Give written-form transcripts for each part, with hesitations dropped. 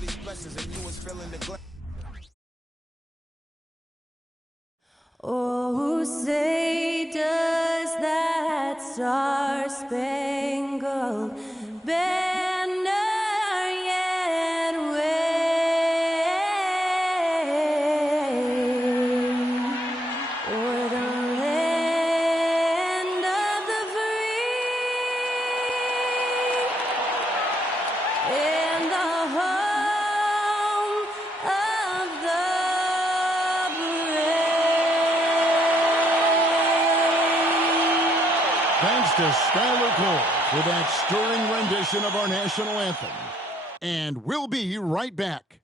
all these blessings and you was feeling the glass. Oh, say does that star-spangled banner yet wave o'er the land of the free and the home of the Thanks to Skylar Cole for that stirring rendition of our national anthem. And we'll be right back.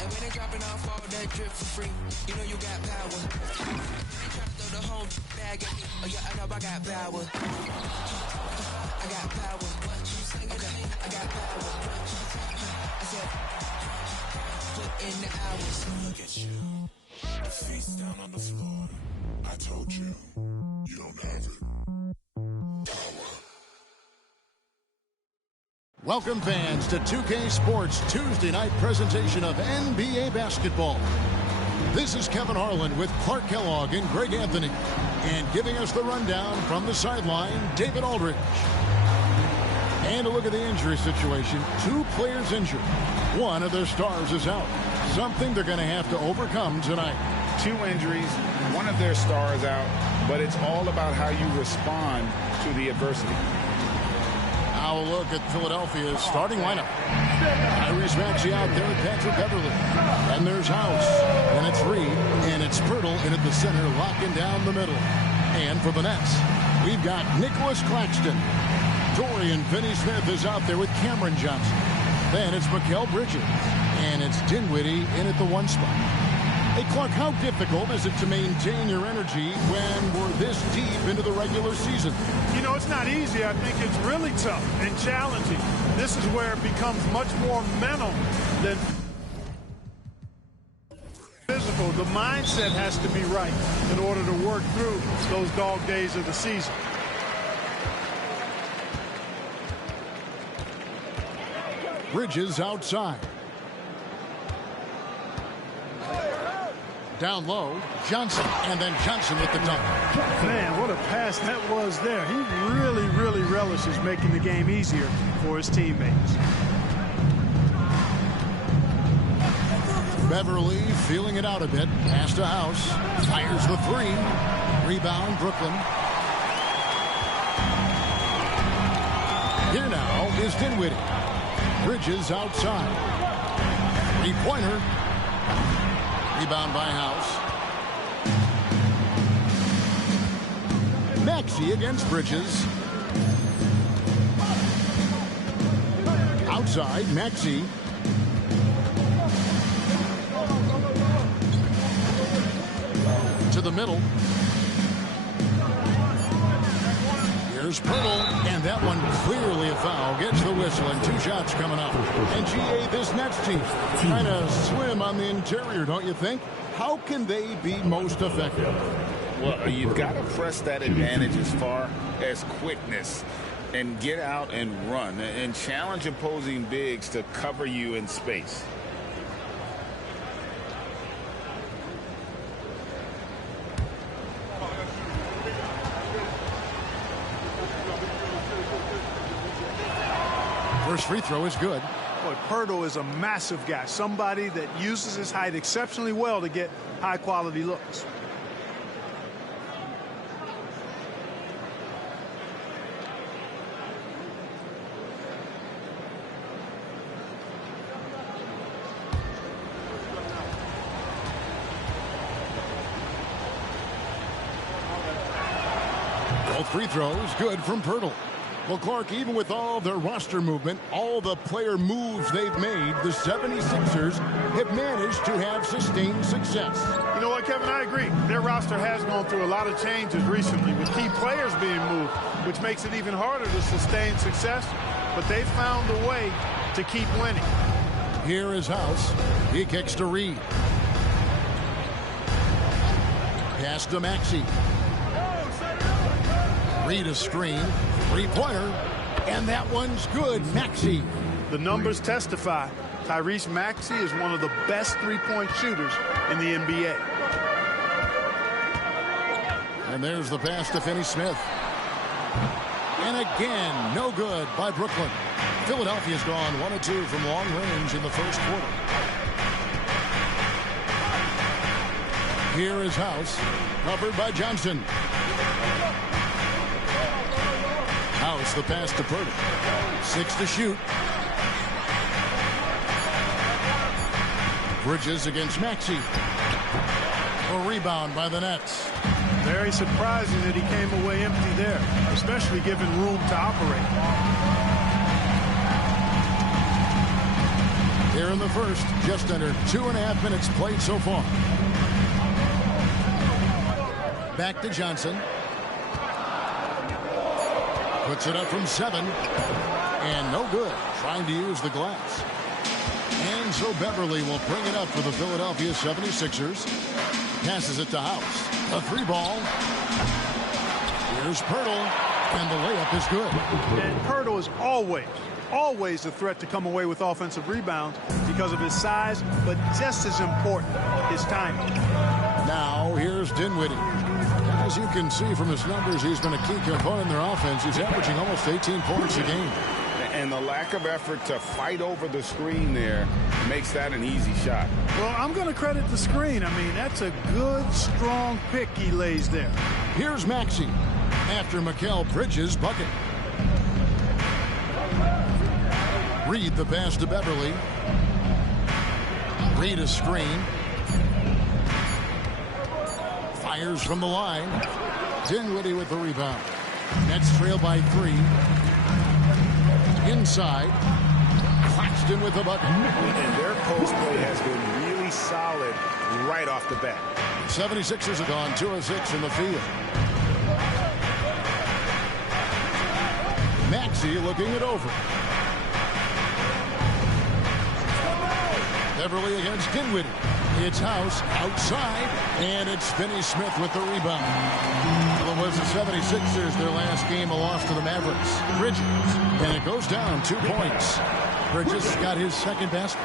And when they dropping off all that drip for free, you know you got power. They try to throw the whole bag at me. Oh yeah, I know I got power. I got power. Okay, I got power. I said, put in the hours. Look at you. Your feet's down on the floor. I told you, you don't have it. Welcome, fans, to 2K Sports Tuesday night presentation of NBA basketball. This is Kevin Harlan with Clark Kellogg and Greg Anthony. And giving us the rundown from the sideline, David Aldridge. And a look at the injury situation. 2 players injured. One of their stars is out. Something they're going to have to overcome tonight. 2 injuries, one of their stars out, but it's all about how you respond to the adversity. Now a look at Philadelphia's starting lineup. Tyrese Maxey out there with Patrick Beverly. And there's House. And it's Reed. And it's Pirtle in at the center, locking down the middle. And for the Nets, we've got Nicholas Claxton. Dorian Finney-Smith is out there with Cameron Johnson. Then it's Mikal Bridges. And it's Dinwiddie in at the 1 spot. Hey, Clark, how difficult is it to maintain your energy when we're this deep into the regular season? You know, it's not easy. I think it's really tough and challenging. This is where it becomes much more mental than physical. The mindset has to be right in order to work through those dog days of the season. Bridges outside. Down low, Johnson, and then Johnson with the dunk. Man, what a pass that was there. He really, really relishes making the game easier for his teammates. Beverly feeling it out a bit. Pass to House. Fires the 3. Rebound, Brooklyn. Here now is Dinwiddie. Bridges outside. 3-pointer. Rebound by House. Maxey against Bridges. Outside, Maxey. To the middle. Here's Pirtle, and that one clearly a foul. Gets the whistle, and 2 shots coming up. And GA, this Nets team, kind of slim on the interior, don't you think? How can they be most effective? Well, you've got to press that advantage as far as quickness and get out and run and challenge opposing bigs to cover you in space. First free throw is good. Boy, Pirtle is a massive guy, somebody that uses his height exceptionally well to get high-quality looks. Both free throws good from Pirtle. Well, Clark, even with all their roster movement, all the player moves they've made, the 76ers have managed to have sustained success. You know what, Kevin? I agree. Their roster has gone through a lot of changes recently with key players being moved, which makes it even harder to sustain success. But they've found a way to keep winning. Here is House. He kicks to Reed. Pass to Maxey. Reed a screen. Three-pointer. And that one's good. Maxey. The numbers testify. Tyrese Maxey is one of the best three-point shooters in the NBA. And there's the pass to Finney-Smith. And again, no good by Brooklyn. Philadelphia's gone 1 of 2 from long range in the first quarter. Here is House, covered by Johnson. House, the pass to Purdy. 6 to shoot. Bridges against Maxey. A rebound by the Nets. Very surprising that he came away empty there, especially given room to operate. Here in the first, just under 2.5 minutes played so far. Back to Johnson. Puts it up from 7. And no good. Trying to use the glass. And so Beverly will bring it up for the Philadelphia 76ers. Passes it to House. A 3-ball. Here's Pirtle. And the layup is good. And Pirtle is always a threat to come away with offensive rebounds because of his size, but just as important, his timing. Now here's Dinwiddie. As you can see from his numbers, he's been a key component in their offense. He's averaging almost 18 points a game. And the lack of effort to fight over the screen there makes that an easy shot. Well, I'm going to credit the screen. I mean, that's a good, strong pick he lays there. Here's Maxey after Mikal Bridges' bucket. Reed the pass to Beverly. Reed a screen. Fires from the line. Dinwiddie with the rebound. Nets trail by 3. Inside. Claxton with the bucket. And their post play has been really solid right off the bat. 76ers have gone 2 of 6 in the field. Maxey looking it over. Beverly against Dinwiddie. It's House outside, and it's Finney-Smith with the rebound. Well, it was the 76ers, their last game, a loss to the Mavericks. Bridges, and it goes down 2 points. Bridges got his second basket.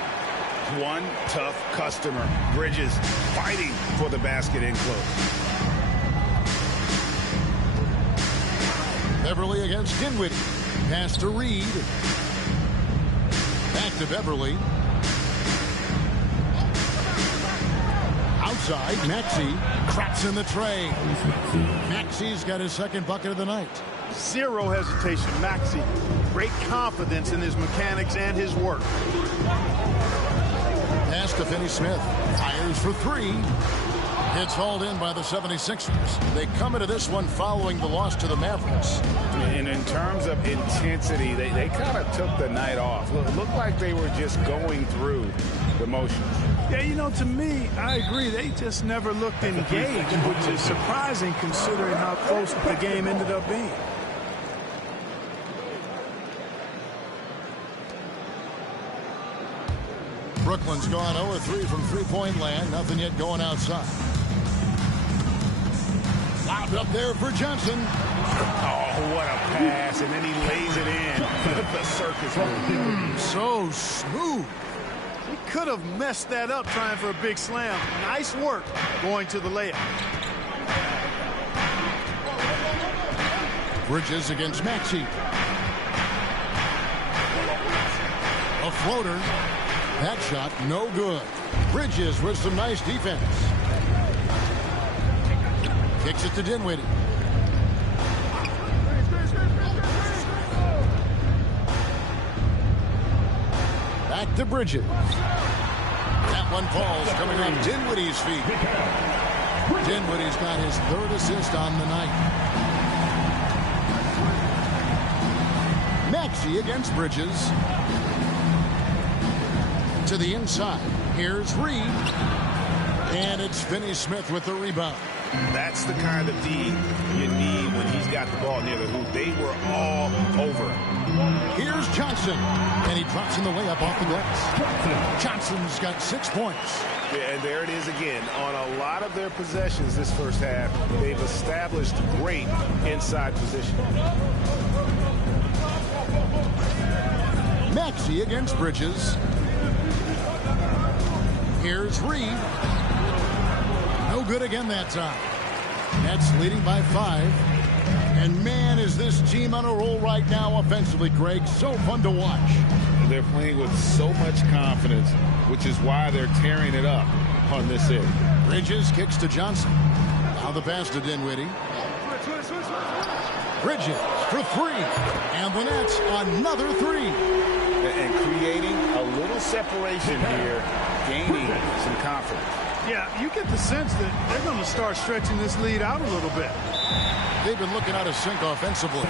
One tough customer. Bridges fighting for the basket in close. Beverly against Dinwiddie. Pass to Reed. Back to Beverly. Outside, Maxey cracks in the tray. Maxey's got his second bucket of the night. Zero hesitation, Maxey. Great confidence in his mechanics and his work. Pass to Finney-Smith. Fires for 3. It's hauled in by the 76ers. They come into this one following the loss to the Mavericks. And in terms of intensity, they kind of took the night off. It looked like they were just going through the motions. Yeah, you know, to me, I agree. They just never looked engaged, which is surprising considering how close the game ended up being. Brooklyn's gone 0-3 from three-point land. Nothing yet going outside. Lobbed up there for Johnson. Oh, what a pass. And then he lays it in. The circus move. So smooth. He could have messed that up trying for a big slam. Nice work going to the layup. Bridges against Maxey. A floater. That shot no good. Bridges with some nice defense. Kicks it to Dinwiddie. Back to Bridges. That one falls coming off Dinwiddie's feet. Dinwiddie's got his third assist on the night. Maxey against Bridges. To the inside. Here's Reed. And it's Finney-Smith with the rebound. That's the kind of D you need when he's got the ball near the hoop. They were all over him. Here's Johnson, and he drops in the layup off the glass. Johnson's got 6 points. Yeah, and there it is again. On a lot of their possessions this first half, they've established great inside position. Maxey against Bridges. Here's Reed. No good again that time. Nets leading by 5. And man, is this team on a roll right now offensively, Greg. So fun to watch. They're playing with so much confidence, which is why they're tearing it up on this end. Bridges kicks to Johnson. Now the pass to Dinwiddie. Bridges for 3. And the Nets another 3. And creating a little separation here, gaining some confidence. Yeah, you get the sense that they're going to start stretching this lead out a little bit. They've been looking out of sync offensively.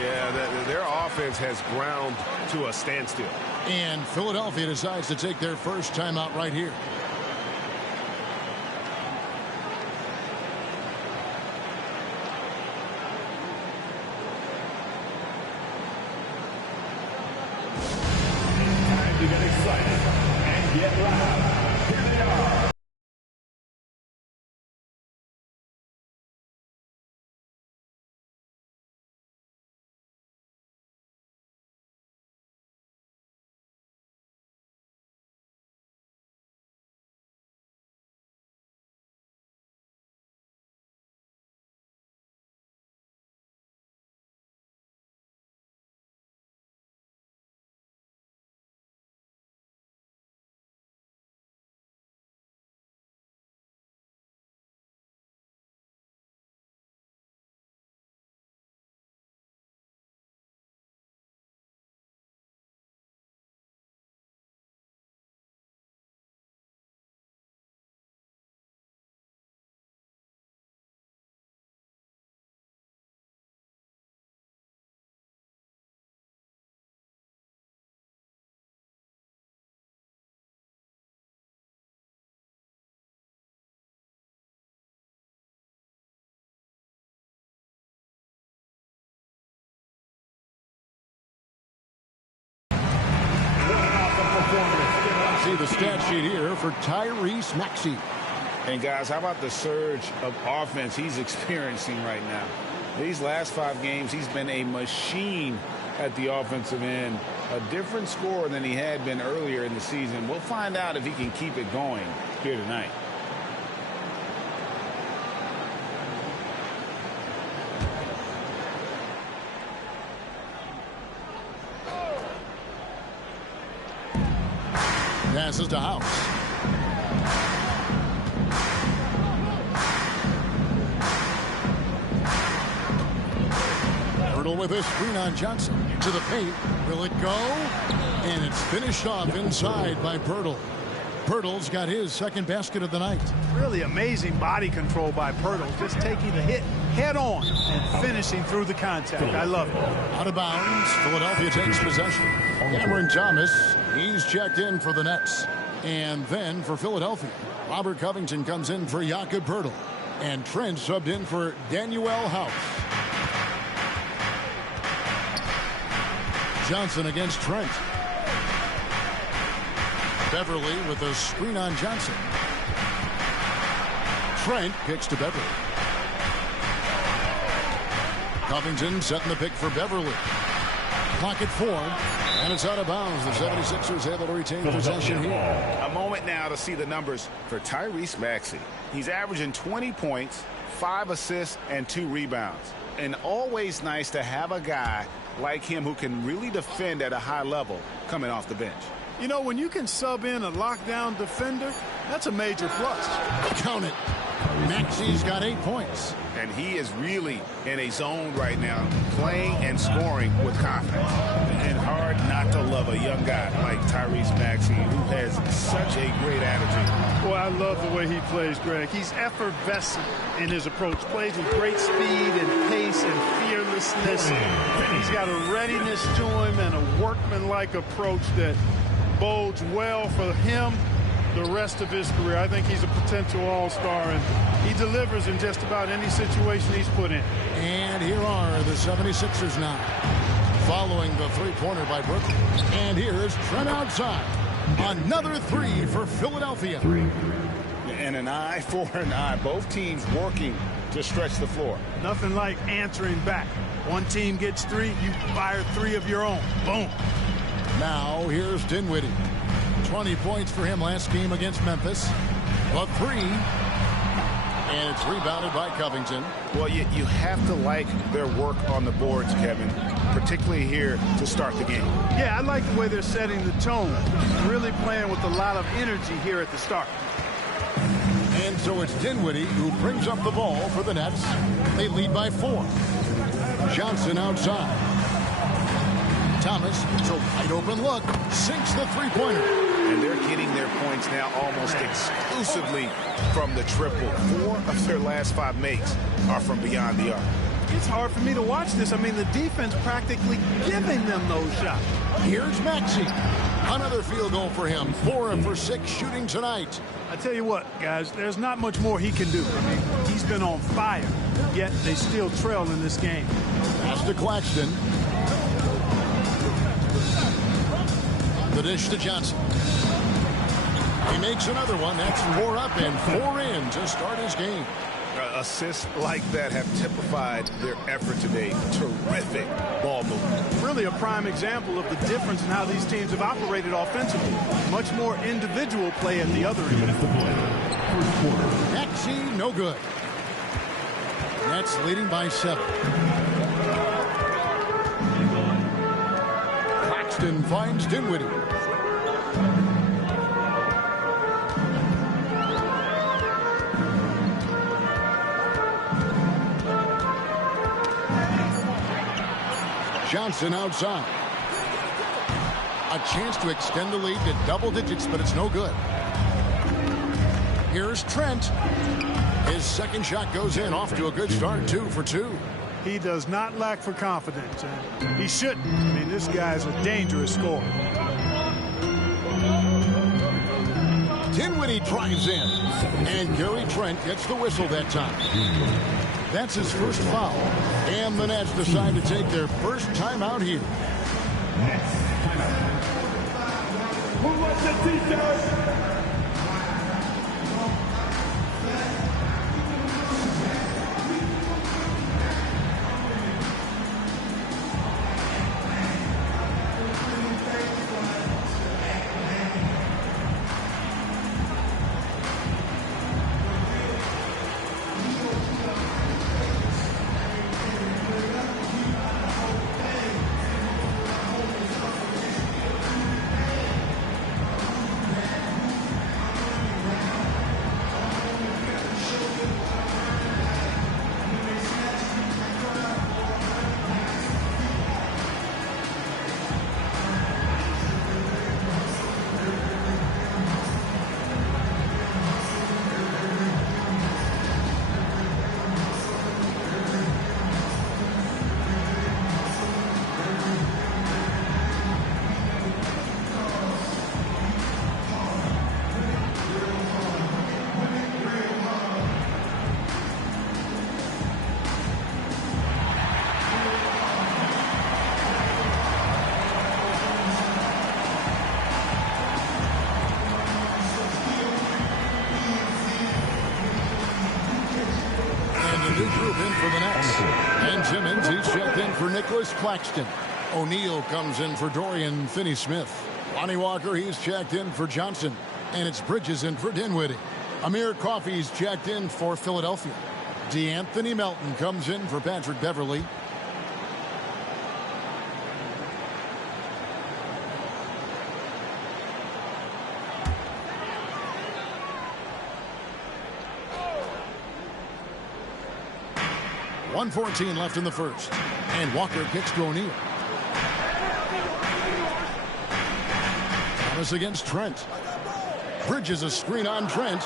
Yeah, their offense has ground to a standstill. And Philadelphia decides to take their first timeout right here. Time to get excited and get loud. Here they are. See the stat sheet here for Tyrese Maxey. And guys, how about the surge of offense he's experiencing right now? These last 5 games, he's been a machine at the offensive end. A different scorer than he had been earlier in the season. We'll find out if he can keep it going here tonight. Passes to House. Hurdle with a screen on Johnson. To the paint. Will it go? And it's finished off inside by Pirtle. Pirtle's got his second basket of the night. Really amazing body control by Pirtle. Just taking the hit head on and finishing through the contact. I love it. Out of bounds. Philadelphia takes possession. Cameron Thomas, he's checked in for the Nets. And then for Philadelphia, Robert Covington comes in for Jakob Pirtle. And Trent subbed in for Daniel House. Johnson against Trent. Beverly with a screen on Johnson. Trent kicks to Beverly. Covington setting the pick for Beverly. Clock at 4, and it's out of bounds. The 76ers able to retain possession here. A moment now to see the numbers for Tyrese Maxey. He's averaging 20 points, 5 assists, and 2 rebounds. And always nice to have a guy like him who can really defend at a high level coming off the bench. You know, when you can sub in a lockdown defender, that's a major plus. Count it. Maxey's got 8 points. And he is really in a zone right now, playing and scoring with confidence. And hard not to love a young guy like Tyrese Maxey, who has such a great attitude. Boy, I love the way he plays, Greg. He's effervescent in his approach. Plays with great speed and pace and fearlessness. He's got a readiness to him and a workmanlike approach that bodes well for him the rest of his career. I think he's a potential all-star, and he delivers in just about any situation he's put in. And here are the 76ers now. following the three-pointer by Brooklyn. And here's Trent outside. Another three for Philadelphia. And an eye for an eye. Both teams working to stretch the floor. Nothing like answering back. One team gets three, you fire three of your own. Boom. Now here's Dinwiddie. 20 points for him last game against Memphis. A three. And it's rebounded by Covington. Well, you have to like their work on the boards, Kevin, particularly here to start the game. Yeah, I like the way they're setting the tone. Really playing with a lot of energy here at the start. And so it's Dinwiddie who brings up the ball for the Nets. They lead by 4. Johnson outside. Thomas, it's a wide open look, sinks the three-pointer. And they're getting their points now almost exclusively from the triple. 4 of their last 5 makes are from beyond the arc. It's hard for me to watch this. I mean, the defense practically giving them those shots. Here's Maxey. Another field goal for him. 4 for 6 shooting tonight. I tell you what, guys, there's not much more he can do. I mean, he's been on fire, yet they still trail in this game. Pass to Claxton. The dish to Johnson. He makes another one. That's 4 up and 4 in to start his game. Assists like that have typified their effort today. Terrific ball movement. Really a prime example of the difference in how these teams have operated offensively. Much more individual play at the other end. Maxey, no good. Nets leading by 7. Claxton finds Dinwiddie. Johnson outside. A chance to extend the lead to double digits, but it's no good. Here's Trent. His second shot goes in, off to a good start, 2 for 2. He does not lack for confidence, and he shouldn't. I mean, this guy's a dangerous scorer. Dinwiddie drives in, and Gary Trent gets the whistle that time. That's his first foul, and the Nets decide to take their first timeout here. Who wants the t-shirt? Nicholas Claxton. O'Neal comes in for Dorian Finney-Smith. Lonnie Walker, he's checked in for Johnson. And it's Bridges in for Dinwiddie. Amir Coffey's checked in for Philadelphia. DeAnthony Melton comes in for Patrick Beverly. .114 left in the first. And Walker kicks to O'Neal. Thomas against Trent. Bridges a screen on Trent.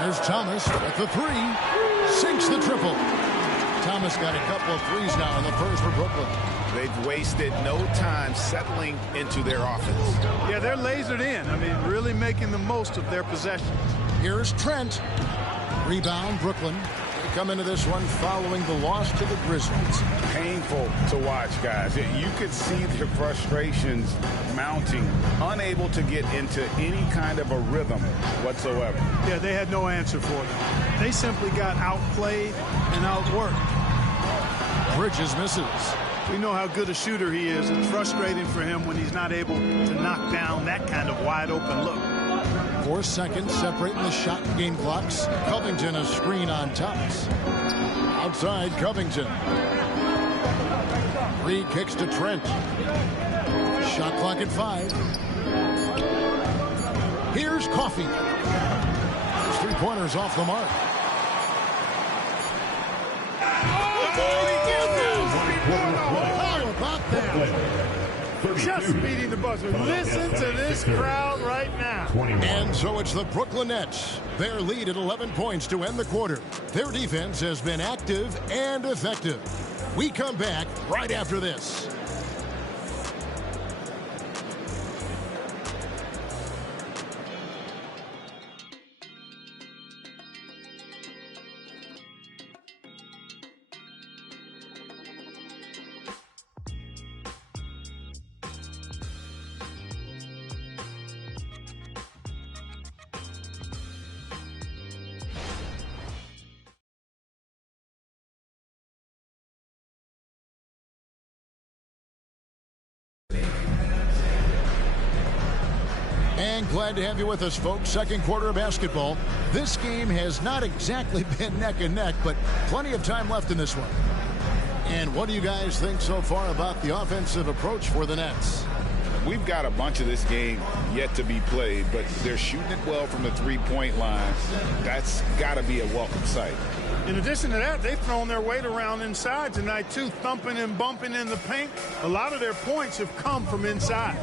There's Thomas at the 3. Sinks the triple. Thomas got a couple of threes now in the first for Brooklyn. They've wasted no time settling into their offense. Yeah, they're lasered in. I mean, really making the most of their possessions. Here's Trent. Rebound, Brooklyn. come into this one following the loss to the Grizzlies. Painful to watch, guys. You could see the frustrations mounting, unable to get into any kind of a rhythm whatsoever. Yeah, they had no answer for them. They simply got outplayed and outworked. Bridges misses. We know how good a shooter he is. It's frustrating for him when he's not able to knock down that kind of wide open look. 4 seconds separating the shot and game clocks. Covington a screen on Thomas. Outside Covington. Reed kicks to Trent. Shot clock at 5. Here's Coffey. His 3-pointers off the mark. How about that? Just beating the buzzer. Listen to this crowd right now. And so it's the Brooklyn Nets. Their lead at 11 points to end the quarter. Their defense has been active and effective. We come back right after this. And glad to have you with us, folks. Second quarter of basketball. This game has not exactly been neck and neck, but plenty of time left in this one. And what do you guys think so far about the offensive approach for the Nets? We've got a bunch of this game yet to be played, but they're shooting it well from the three-point line. That's got to be a welcome sight. In addition to that, they've thrown their weight around inside tonight, too, thumping and bumping in the paint. A lot of their points have come from inside.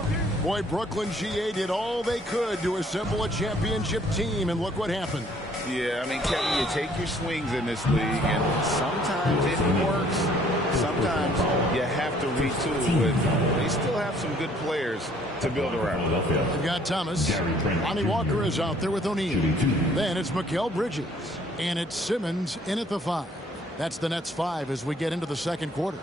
Boy, Brooklyn GA did all they could to assemble a championship team, and look what happened. Yeah, I mean, Kevin, you take your swings in this league, and sometimes it works. Sometimes you have to retool, but they still have some good players to build around. They've got Thomas. Lonnie Walker is out there with O'Neal. Then it's Mikal Bridges. And it's Simmons in at the 5. That's the Nets 5 as we get into the second quarter.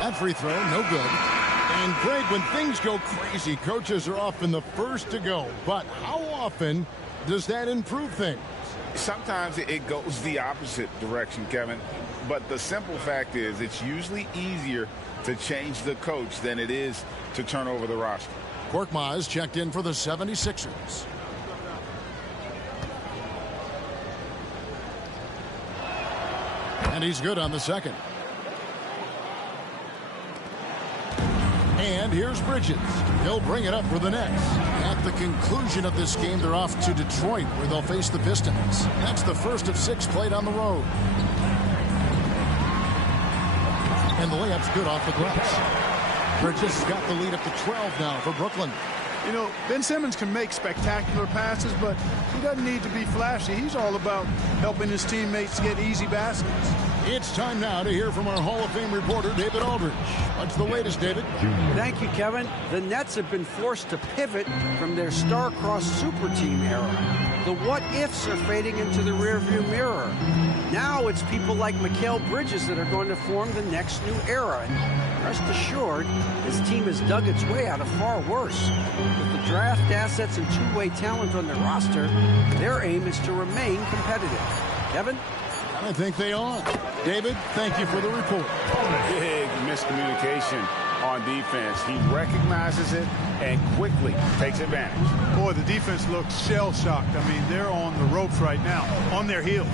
That free throw, no good. And Greg, when things go crazy, coaches are often the first to go. But how often does that improve things? Sometimes it goes the opposite direction, Kevin. But the simple fact is it's usually easier to change the coach than it is to turn over the roster. Korkmaz checked in for the 76ers. And he's good on the second. And here's Bridges. He'll bring it up for the Nets. At the conclusion of this game, they're off to Detroit, where they'll face the Pistons. That's the first of 6 played on the road. And the layup's good off the glass. Bridges has got the lead up to 12 now for Brooklyn. You know, Ben Simmons can make spectacular passes, but he doesn't need to be flashy. He's all about helping his teammates get easy baskets. It's time now to hear from our Hall of Fame reporter, David Aldridge. What's the latest, David? Thank you, Kevin. The Nets have been forced to pivot from their star-crossed super team era. The what-ifs are fading into the rearview mirror. Now it's people like Mikal Bridges that are going to form the next new era. And rest assured, this team has dug its way out of far worse. With the draft assets and two-way talent on their roster, their aim is to remain competitive. Kevin? I think they are. David, thank you for the report. Big miscommunication on defense. He recognizes it and quickly takes advantage. Boy, the defense looks shell-shocked. I mean, they're on the ropes right now, on their heels.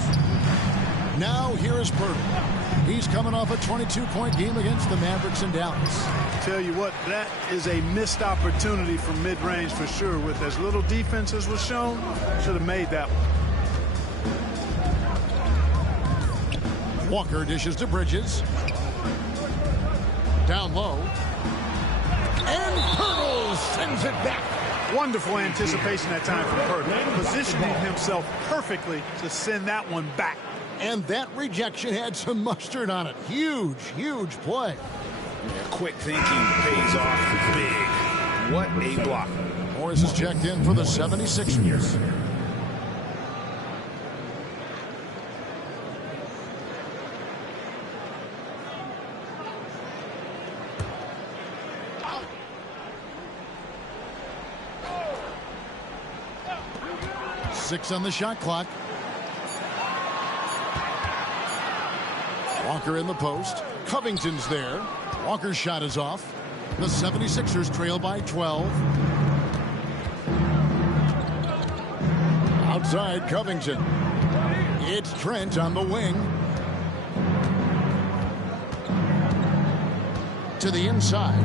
Now here is Poeltl. He's coming off a 22-point game against the Mavericks in Dallas. Tell you what, that is a missed opportunity from mid-range for sure. With as little defense as was shown, should have made that one. Walker dishes to Bridges. Down low. And Poeltl sends it back. Wonderful anticipation that time from Purtle, positioning himself perfectly to send that one back. And that rejection had some mustard on it. Huge, huge play. Yeah, quick thinking pays off big. What a block. Morris is checked in for the 76ers. Six on the shot clock. Walker in the post. Covington's there. Walker's shot is off. The 76ers trail by 12. Outside Covington. It's Trent on the wing. To the inside.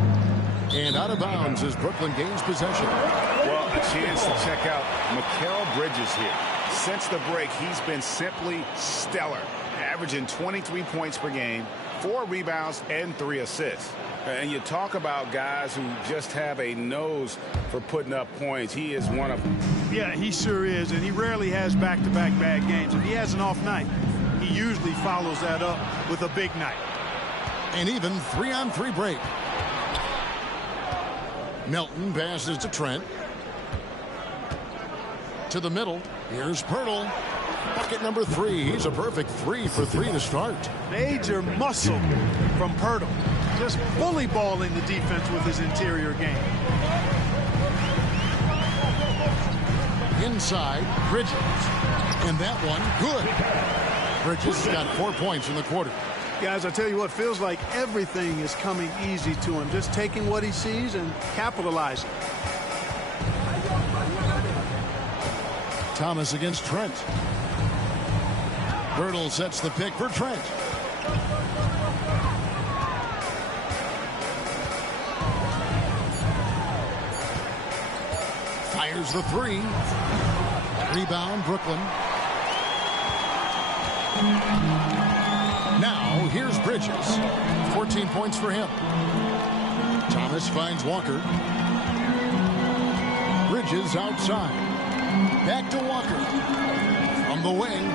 And out of bounds as Brooklyn gains possession. Well, a chance to check out Mikal Bridges here. Since the break, he's been simply stellar, averaging 23 points per game, 4 rebounds, and 3 assists. And you talk about guys who just have a nose for putting up points. He is one of them. Yeah, he sure is, and he rarely has back-to-back bad games. If he has an off night, he usually follows that up with a big night. An even 3-on-3 break. Melton passes to Trent. To the middle. Here's Pirtle. Bucket number 3. He's a perfect 3 for 3 to start. Major muscle from Pirtle. Just bully balling the defense with his interior game. Inside, Bridges. And that one, good. Bridges has got 4 points in the quarter. Guys, I tell you what, feels like everything is coming easy to him. Just taking what he sees and capitalizing. Thomas against Trent. Birtle sets the pick for Trent. Fires the 3. Rebound, Brooklyn. Now, here's Bridges. 14 points for him. Thomas finds Walker. Bridges outside. Back to Walker. From the wing.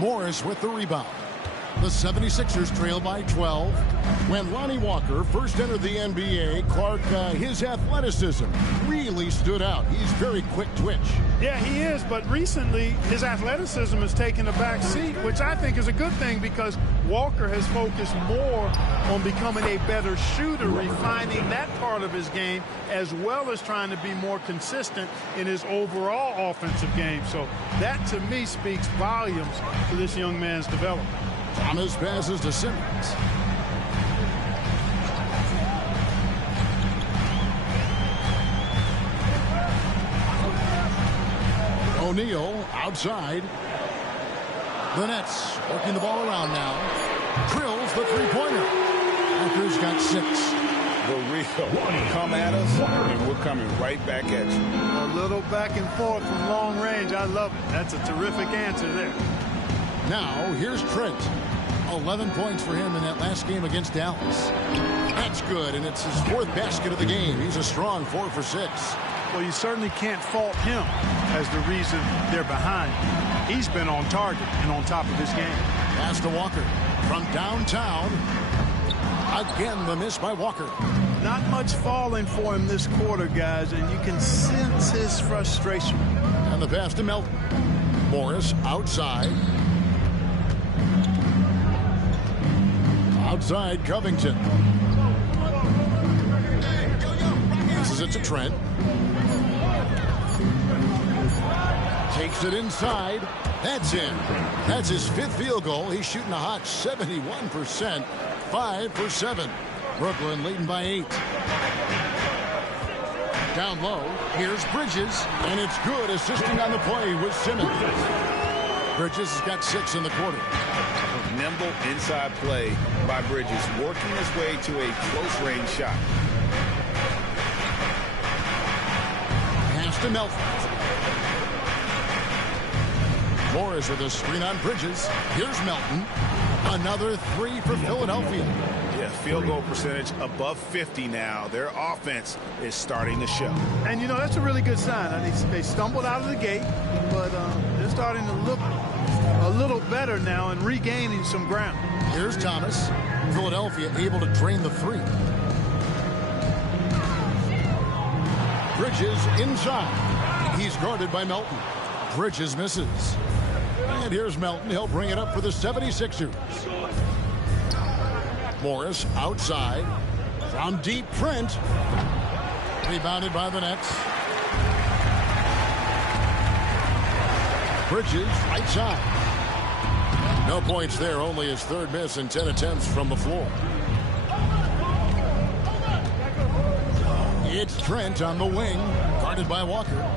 Morris with the rebound. The 76ers trail by 12. When Lonnie Walker first entered the NBA, Clark, his athleticism really stood out. He's very quick twitch. Yeah, he is, but recently his athleticism has taken a back seat, which I think is a good thing because Walker has focused more on becoming a better shooter, refining that part of his game, as well as trying to be more consistent in his overall offensive game. So that, to me, speaks volumes to this young man's development. Thomas passes to Simmons. O'Neal outside. The Nets working the ball around now. Drills the three-pointer. Walker's got 6. The real come at us, and we're coming right back at you. A little back and forth from long range. I love it. That's a terrific answer there. Now, here's Trent. 11 points for him in that last game against Dallas. That's good, and it's his 4th basket of the game. He's a strong 4 for 6. Well, you certainly can't fault him as the reason they're behind. He's been on target and on top of his game. Pass to Walker from downtown. Again, the miss by Walker. Not much falling for him this quarter, guys, and you can sense his frustration. And the pass to Melton. Morris outside. Outside Covington. Passes it to Trent. Takes it inside. That's in. That's his 5th field goal. He's shooting a hot 71%. 5 for 7. Brooklyn leading by 8. Down low. Here's Bridges. And it's good, assisting on the play with Simmons. Bridges has got 6 in the quarter. Nimble inside play by Bridges, working his way to a close-range shot. Pass to Melton. Morris with a screen on Bridges. Here's Melton. Another 3 for Philadelphia. Yeah, field goal percentage above 50 now. Their offense is starting to show. And, you know, that's a really good sign. I mean, they stumbled out of the gate, but they're starting to look a little better now and regaining some ground. Here's Thomas. Philadelphia able to drain the three. Bridges inside. He's guarded by Melton. Bridges misses. And here's Melton. He'll bring it up for the 76ers. Morris outside. From deep, Trent. Rebounded by the Nets. Bridges right side. No points there. Only his third miss in 10 attempts from the floor. It's Trent on the wing. Guarded by Walker.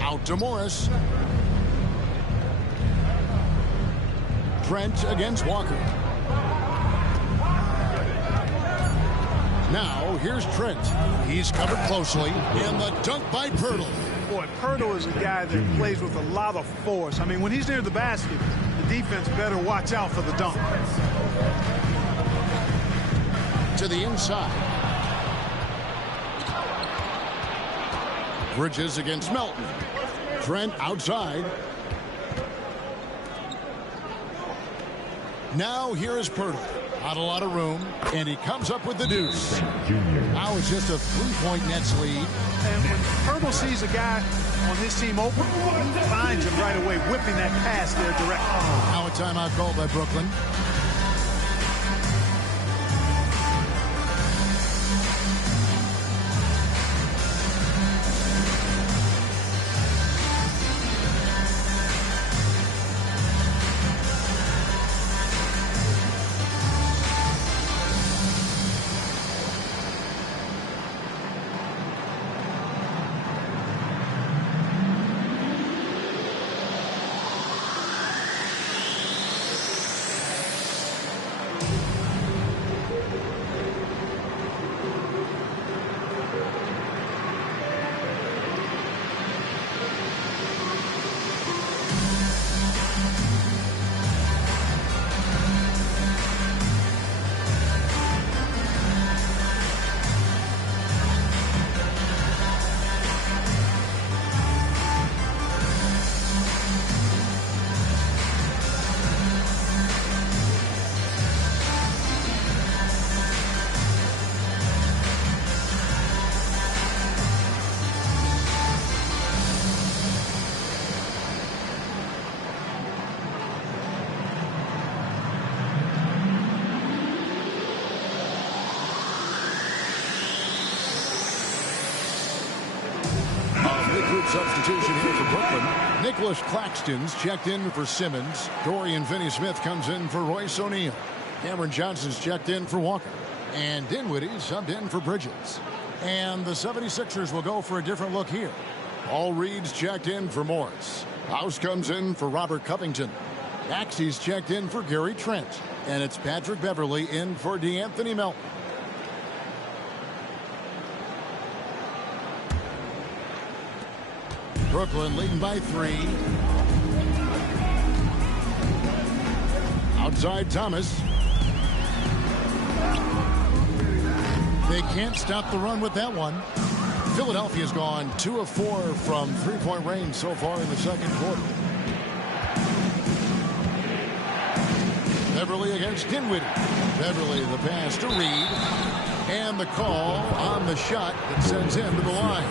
Out to Morris. Trent against Walker. Now, here's Trent. He's covered closely. And the dunk by Pirtle. Boy, Pirtle is a guy that plays with a lot of force. I mean, when he's near the basket, the defense better watch out for the dunk. To the inside. Bridges against Melton. Trent outside. Now here is Pirtle. Not a lot of room, and he comes up with the deuce. Now it's just a 3-point Nets lead. And when Pirtle sees a guy on his team open, he finds him right away, whipping that pass there directly. Now a timeout called by Brooklyn. Substitution here for Brooklyn. Nicholas Claxton's checked in for Simmons. Dorian Finney-Smith comes in for Royce O'Neal. Cameron Johnson's checked in for Walker. And Dinwiddie subbed in for Bridges. And the 76ers will go for a different look here. Paul Reed's checked in for Morris. House comes in for Robert Covington. Maxey's checked in for Gary Trent. And it's Patrick Beverley in for DeAnthony Melton. Brooklyn leading by 3. Outside Thomas. They can't stop the run with that one. Philadelphia's gone 2 of 4 from 3-point range so far in the second quarter. Beverley against Dinwiddie. Beverley the pass to Reed. And the call on the shot that sends him to the line.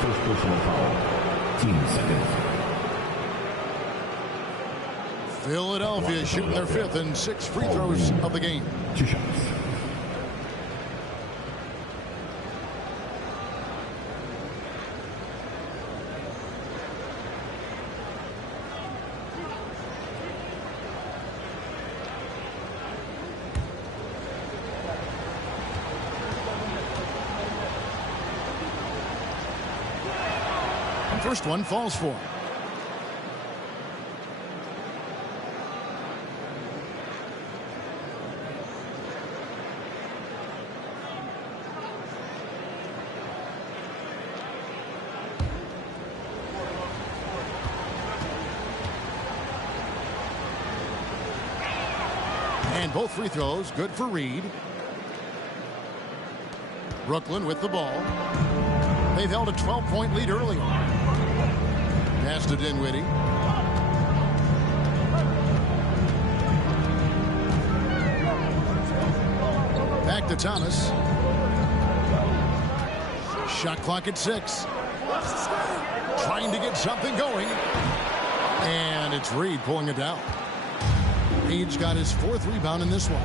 First personal foul. Team second. Philadelphia shooting their 5th and 6th free throws of the game. 2 shots. First one falls for him. And both free throws good for Reed. Brooklyn with the ball. They've held a 12-point lead early. Pass to Dinwiddie. Back to Thomas. Shot clock at 6. Trying to get something going. And it's Reed pulling it down. Reed's got his 4th rebound in this one.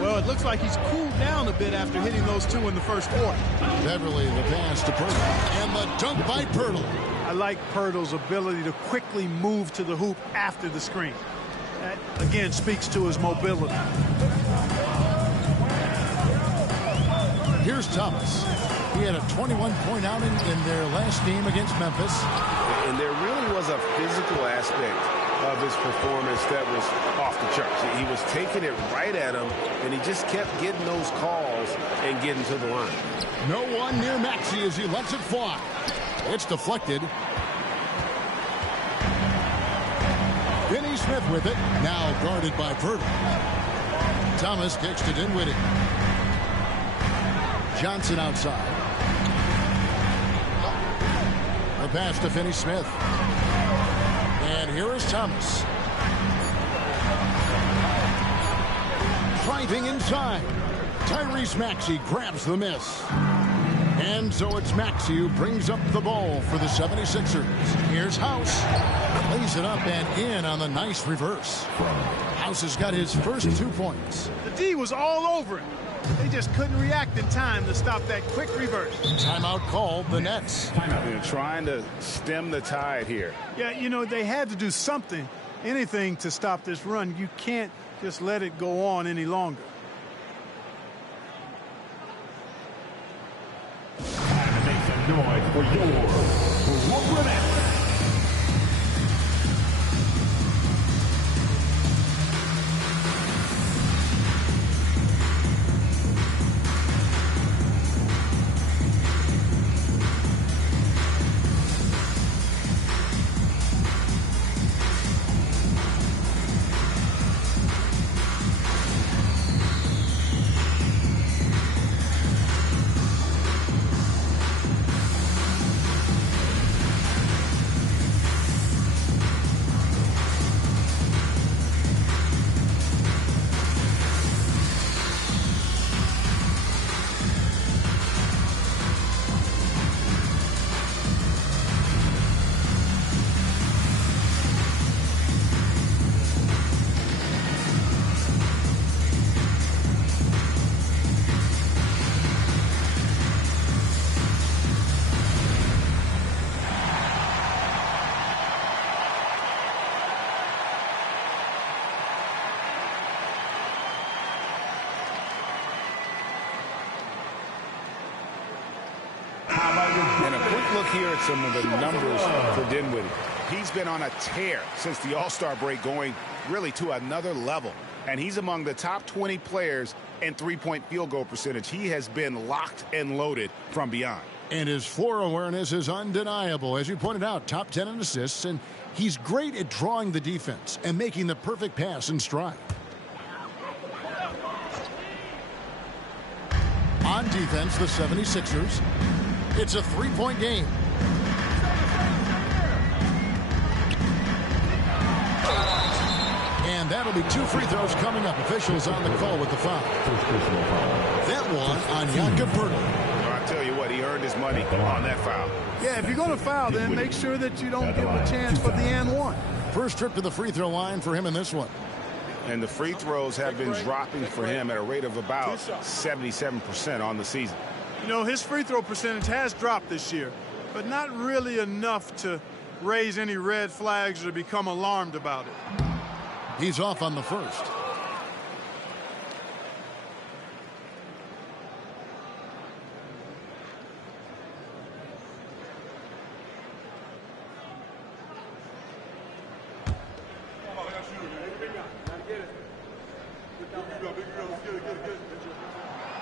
Well, it looks like he's cooled down a bit after hitting those 2 in the first quarter. Beverly, the pass to Pirtle. And the dunk by Pirtle. I like Pirtle's ability to quickly move to the hoop after the screen. That, again, speaks to his mobility. Here's Thomas. He had a 21-point outing in their last game against Memphis. And there really was a physical aspect of his performance that was off the charts. He was taking it right at him, and he just kept getting those calls and getting to the line. No one near Maxey as he lets it fly. It's deflected. Finney Smith with it. Now guarded by Pirtle. Thomas kicks to Dinwiddie. Johnson outside. The pass to Finney Smith. And here is Thomas. Driving inside. Tyrese Maxey grabs the miss. And so it's Maxey who brings up the ball for the 76ers. Here's House. Lays it up and in on the nice reverse. House has got his first 2 points. The D was all over him. They just couldn't react in time to stop that quick reverse. Timeout called the Nets. They're trying to stem the tide here. Yeah, you know, they had to do something, anything to stop this run. You can't just let it go on any longer. And make some noise for your Brooklyn Nets. And a quick look here at some of the numbers for Dinwiddie. He's been on a tear since the All-Star break, going really to another level. And he's among the top 20 players in three-point field goal percentage. He has been locked and loaded from beyond. And his floor awareness is undeniable. As you pointed out, top 10 in assists, and he's great at drawing the defense and making the perfect pass in stride. On defense, the 76ers. It's a three-point game. And that'll be 2 free throws coming up. Officials on the call with the foul. That one on Jakob Poeltl. I tell you what, he earned his money on that foul. Yeah, if you're going to foul, then make sure that you don't give a chance for the and one. First trip to the free throw line for him in this one. And the free throws have been dropping for him at a rate of about 77% on the season. You know, his free throw percentage has dropped this year, but not really enough to raise any red flags or become alarmed about it. He's off on the first.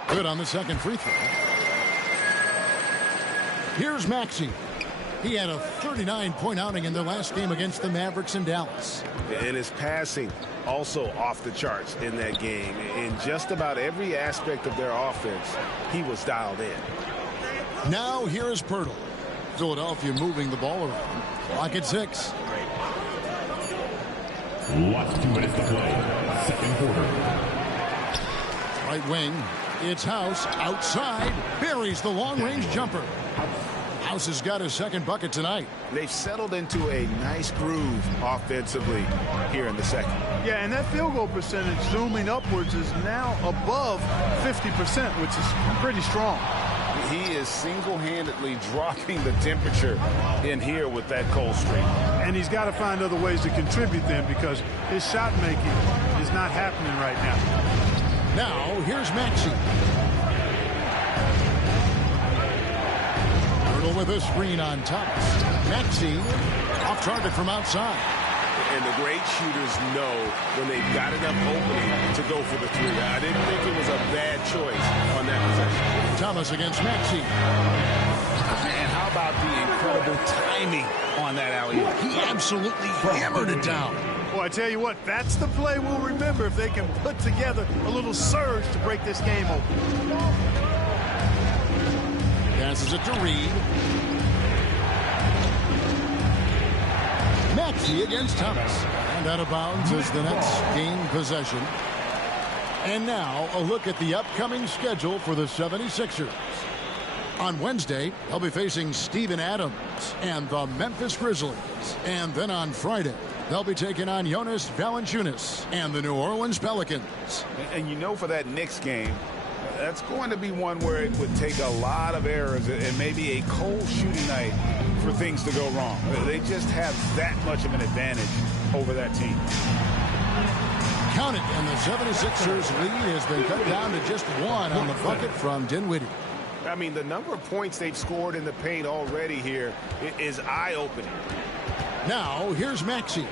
Good on the second free throw. Here's Maxey. He had a 39-point outing in their last game against the Mavericks in Dallas. And his passing also off the charts in that game. In just about every aspect of their offense, he was dialed in. Now here is Pirtle. Philadelphia moving the ball around. Clock at 6. Last 2 minutes to play. Second quarter. Right wing. It's House outside. Buries the long-range jumper. House has got his second bucket tonight. They've settled into a nice groove offensively here in the second. Yeah, and that field goal percentage zooming upwards is now above 50%, which is pretty strong. He is single-handedly dropping the temperature in here with that cold streak. And he's got to find other ways to contribute then, because his shot making is not happening right now. Now, here's Maxey. Pirtle with a screen on Thomas. Maxey off target from outside. And the great shooters know when they've got enough opening to go for the three. I didn't think it was a bad choice on that possession. Thomas against Maxey. And how about the incredible timing on that alley-oop? He absolutely hammered it down. Well, I tell you what, that's the play we'll remember if they can put together a little surge to break this game open. Passes it to Reed. Maxey against Thomas. And out of bounds as the Nets gain possession. And now a look at the upcoming schedule for the 76ers. On Wednesday, they'll be facing Steven Adams and the Memphis Grizzlies. And then on Friday, they'll be taking on Jonas Valanciunas and the New Orleans Pelicans. And you know, for that Knicks game, that's going to be one where it would take a lot of errors and maybe a cold shooting night for things to go wrong. They just have that much of an advantage over that team. Count it, and the 76ers lead has been cut down to just 1 on the bucket from Dinwiddie. I mean, the number of points they've scored in the paint already here is eye-opening. Now, here's Maxey.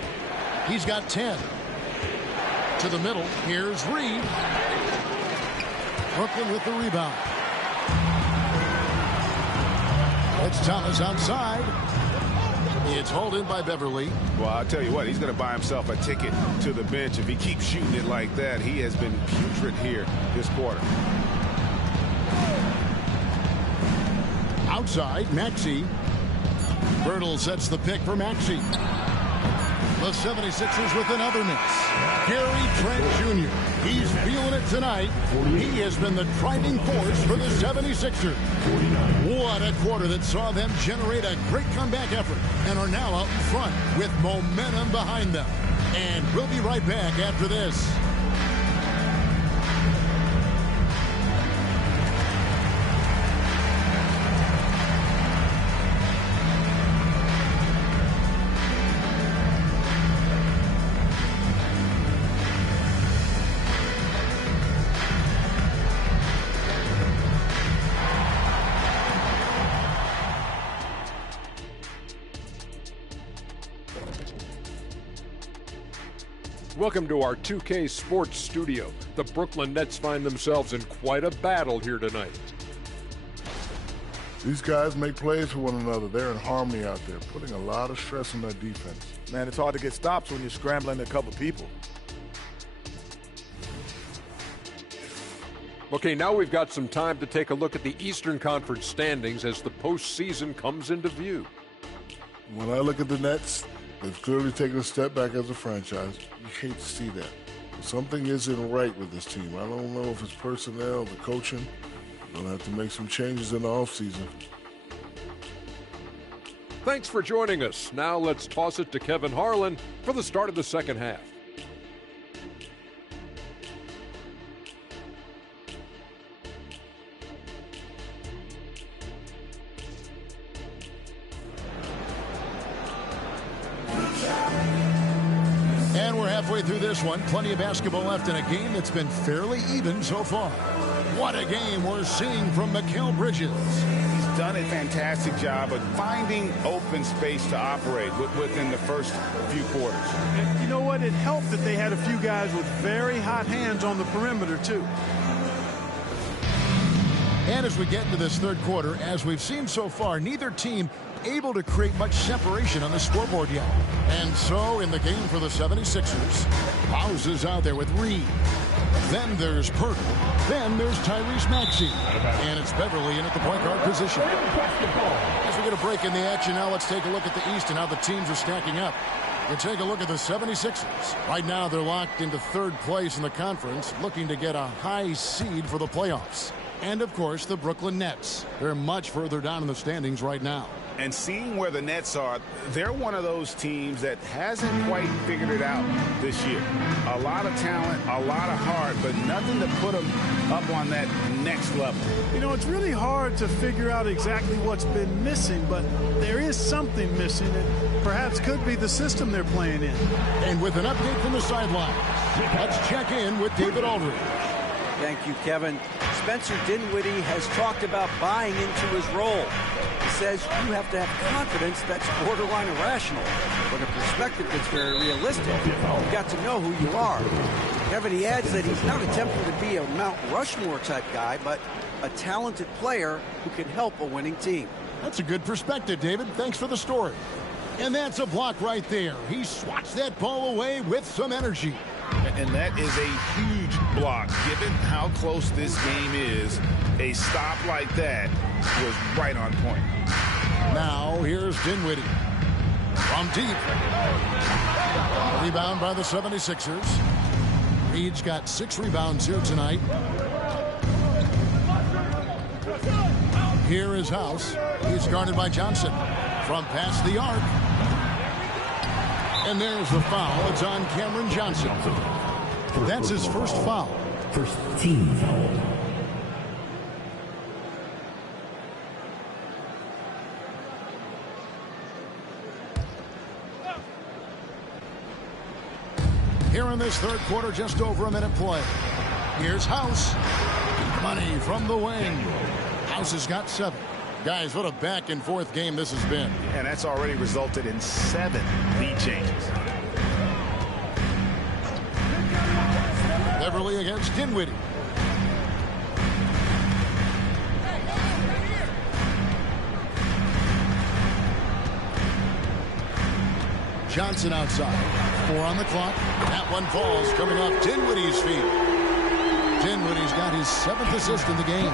He's got 10. To the middle, here's Reed. Brooklyn with the rebound. It's Thomas outside. It's hauled in by Beverly. Well, I'll tell you what, he's going to buy himself a ticket to the bench if he keeps shooting it like that. He has been putrid here this quarter. Outside, Maxey. Pirtle sets the pick for Maxey. The 76ers with another miss. Gary Trent Jr. He's feeling it tonight. He has been the driving force for the 76ers. What a quarter that saw them generate a great comeback effort and are now out in front with momentum behind them. And we'll be right back after this. Welcome to our 2K Sports Studio. The Brooklyn Nets find themselves in quite a battle here tonight. These guys make plays for one another. They're in harmony out there, putting a lot of stress on their defense. Man, it's hard to get stops when you're scrambling a couple people. Okay, now we've got some time to take a look at the Eastern Conference standings as the postseason comes into view. When I look at the Nets, they've clearly taken a step back as a franchise. You hate to see that. Something isn't right with this team. I don't know if it's personnel, the coaching. They'll have to make some changes in the offseason. Thanks for joining us. Now let's toss it to Kevin Harlan for the start of the second half. And we're halfway through this one. Plenty of basketball left in a game that's been fairly even so far. What a game we're seeing from Mikal Bridges. He's done a fantastic job of finding open space to operate within the first few quarters. And you know what? It helped that they had a few guys with very hot hands on the perimeter, too. And as we get into this third quarter, as we've seen so far, neither team able to create much separation on the scoreboard yet. And so in the game for the 76ers, House is out there with Reed. Then there's Pirtle. Then there's Tyrese Maxey. And it's Beverly in at the point guard position. As we get a break in the action now, let's take a look at the East and how the teams are stacking up. You take a look at the 76ers. Right now they're locked into third place in the conference, looking to get a high seed for the playoffs. And, of course, the Brooklyn Nets. They're much further down in the standings right now. And seeing where the Nets are, they're one of those teams that hasn't quite figured it out this year. A lot of talent, a lot of heart, but nothing to put them up on that next level. You know, it's really hard to figure out exactly what's been missing, but there is something missing that perhaps could be the system they're playing in. And with an update from the sideline, let's check in with David Aldridge. Thank you, Kevin. Spencer Dinwiddie has talked about buying into his role. He says you have to have confidence that's borderline irrational, but a perspective that's very realistic. You've got to know who you are. Kevin, he adds that he's not attempting to be a Mount Rushmore type guy, but a talented player who can help a winning team. That's a good perspective, David. Thanks for the story. And that's a block right there. He swats that ball away with some energy. And that is a huge block. Given how close this game is, a stop like that was right on point. Now, here's Dinwiddie. From deep. Rebound by the 76ers. Reed's got 6 rebounds here tonight. Here is House. He's guarded by Johnson. From past the arc. And there's the foul. It's on Cameron Johnson. That's his first foul. First team foul. Here in this third quarter, just over a minute play. Here's House. Money from the wing. House has got 7. Guys, what a back-and-forth game this has been. And that's already resulted in 7 lead changes. Beverly against Dinwiddie. Johnson outside. 4 on the clock. That one falls coming off Dinwiddie's feet. Dinwiddie's got his 7th assist in the game.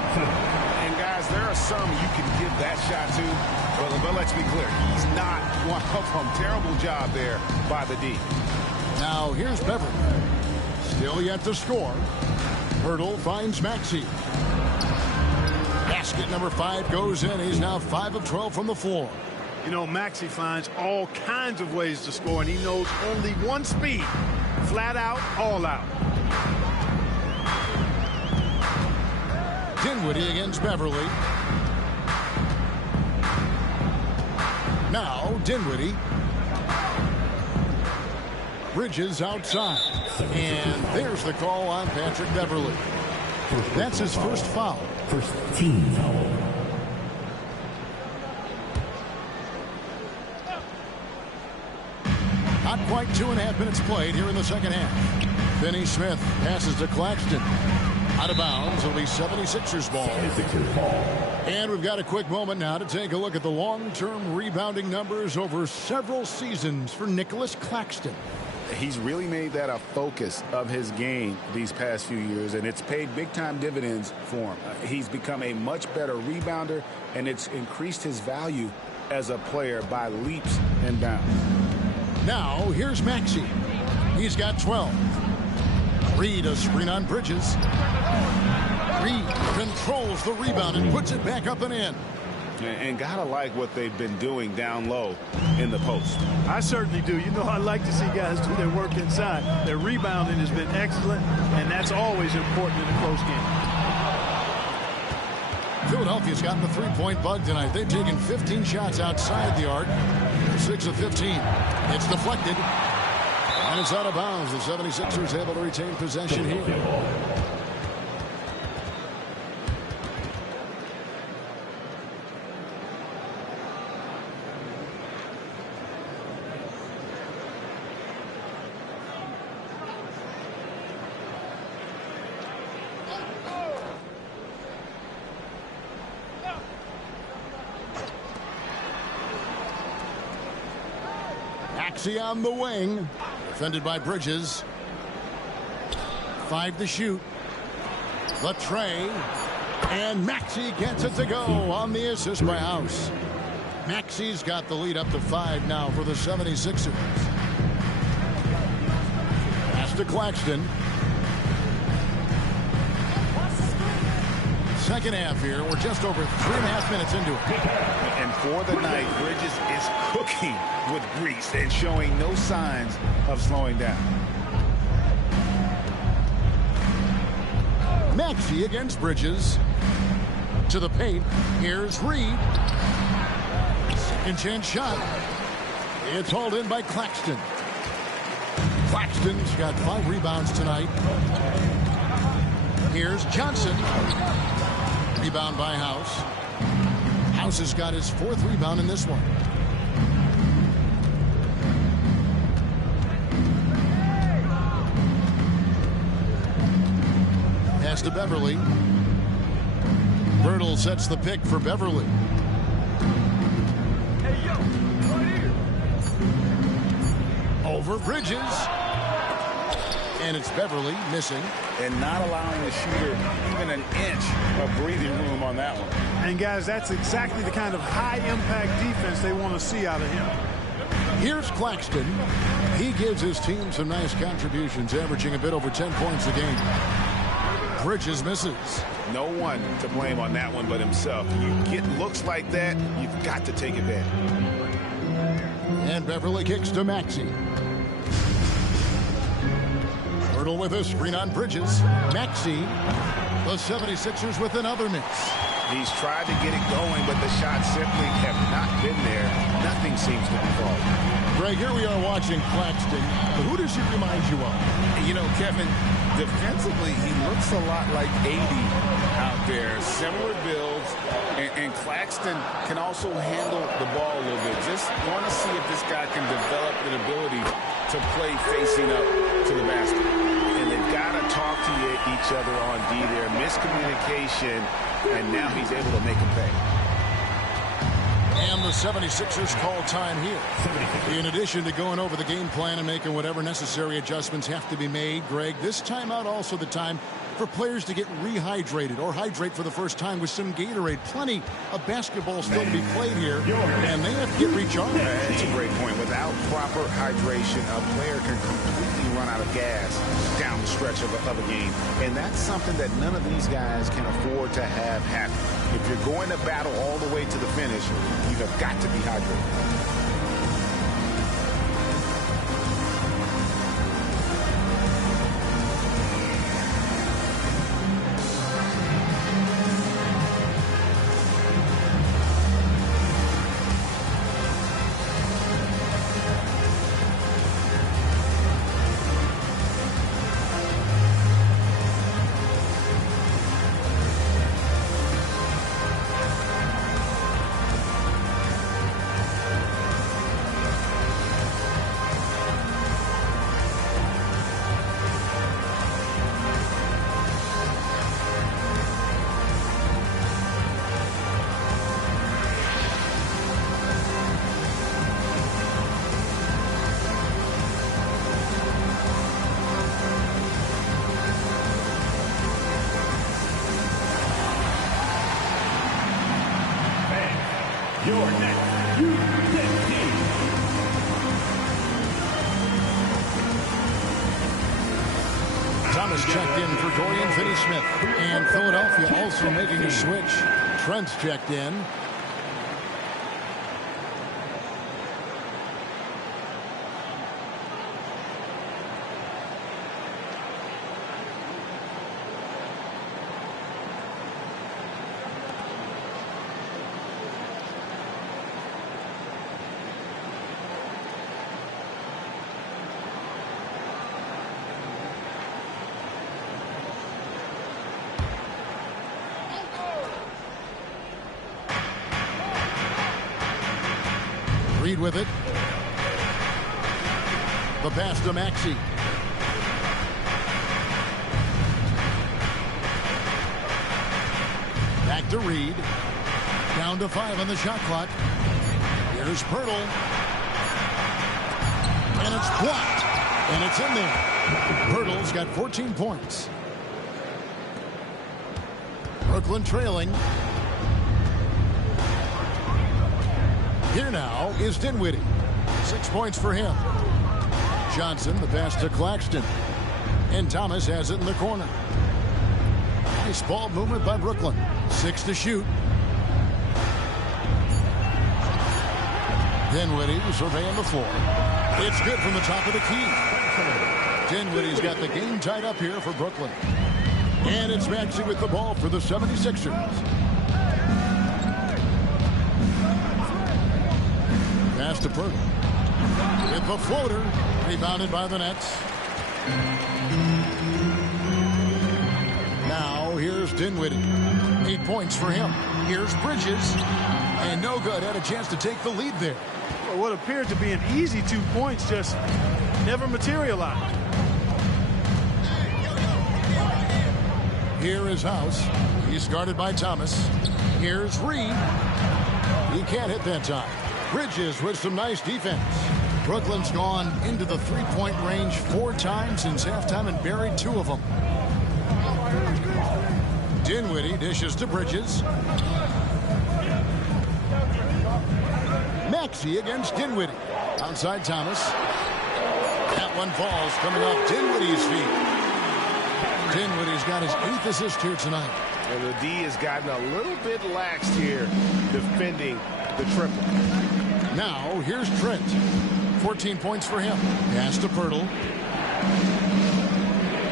And guys, there are some you can give that shot to, but let's be clear, he's not one of them. Terrible job there by the D. Now here's Beverly. Still yet to score. Pirtle finds Maxey. Basket number 5 goes in. He's now 5 of 12 from the floor. You know, Maxey finds all kinds of ways to score, and he knows only one speed. Flat out, all out. Dinwiddie against Beverly. Now Dinwiddie. Bridges outside. And there's the call on Patrick Beverly. That's his first foul. First team foul. Not quite 2.5 minutes played here in the second half. Finney Smith passes to Claxton. Out of bounds. It'll be 76ers ball. And we've got a quick moment now to take a look at the long-term rebounding numbers over several seasons for Nicholas Claxton. He's really made that a focus of his game these past few years, and it's paid big-time dividends for him. He's become a much better rebounder, and it's increased his value as a player by leaps and bounds. Now, here's Maxey. He's got 12. Reed a screen on Bridges. Reed controls the rebound and puts it back up and in. And gotta like what they've been doing down low in the post. I certainly do. You know, I like to see guys do their work inside. Their rebounding has been excellent, and that's always important in a close game. Philadelphia's gotten the three-point bug tonight. They've taken 15 shots outside the arc. 6 of 15. It's deflected. And it's out of bounds. The 76ers able to retain possession here. Maxey on the wing. Defended by Bridges. 5 to shoot. The tray. And Maxey gets it to go on the assist by House. Maxey's got the lead up to 5 now for the 76ers. Pass to Claxton. Second half here. We're just over 3.5 minutes into it. And for the night, Bridges is cooking with grease and showing no signs of slowing down. Maxey against Bridges. To the paint. Here's Reed. Second chance shot. It's hauled in by Claxton. Claxton's got 5 rebounds tonight. Here's Johnson. Rebound by House. House has got his 4th rebound in this one. Pass to Beverly. Birtle sets the pick for Beverly. Hey, yo, right here. Over Bridges. And it's Beverly missing. And not allowing the shooter even an inch of breathing room on that one. And, guys, that's exactly the kind of high-impact defense they want to see out of him. Here's Claxton. He gives his team some nice contributions, averaging a bit over 10 points a game. Bridges misses. No one to blame on that one but himself. You get looks like that, you've got to take advantage. And Beverly kicks to Maxey. Birtle with a screen on Bridges. Maxey. The 76ers with another miss. He's tried to get it going, but the shots simply have not been there. Nothing seems to be falling. Greg, here we are watching Claxton. Who does he remind you of? You know, Kevin, defensively, he looks a lot like 80 out there. Similar builds, and Claxton can also handle the ball a little bit. Just want to see if this guy can develop an ability to play facing up to the basket. And they've got to talk to each other on D there. Miscommunication, and now he's able to make a pay. And the 76ers call time here. In addition to going over the game plan and making whatever necessary adjustments have to be made, Greg, this timeout also the time for players to get rehydrated or hydrate for the first time with some Gatorade. Plenty of basketball still to be played here, and they have to get recharged. It's a great point. Without proper hydration, a player can completely run out of gas down the stretch of a game, and that's something that none of these guys can afford to have happen. If you're going to battle all the way to the finish, you have got to be hydrated. Your next U15. Thomas checked in for Dorian Finney-Smith. And Philadelphia also making a switch. Trent's checked in. Reed with it. The pass to Maxey. Back to Reed. Down to 5 on the shot clock. Here's Pirtle. And it's blocked. And it's in there. Pirtle's got 14 points. Brooklyn trailing. Here now is Dinwiddie. 6 points for him. Johnson, the pass to Claxton. And Thomas has it in the corner. Nice ball movement by Brooklyn. 6 to shoot. Dinwiddie surveying the floor. It's good from the top of the key. Dinwiddie's got the game tied up here for Brooklyn. And it's Maxey with the ball for the 76ers. Pass to Pirtle. With the floater. Rebounded by the Nets. Now here's Dinwiddie. 8 points for him. Here's Bridges. And no good. Had a chance to take the lead there. Well, what appeared to be an easy 2 points just never materialized. Here is House. He's guarded by Thomas. Here's Reed. He can't hit that time. Bridges with some nice defense. Brooklyn's gone into the three-point range 4 times since halftime and buried 2 of them. Dinwiddie dishes to Bridges. Maxey against Dinwiddie. Outside Thomas. That one falls coming off Dinwiddie's feet. Dinwiddie's got his 8th assist here tonight. And the D has gotten a little bit lax here defending the triple. Now here's Trent. 14 points for him. Pass to Pirtle.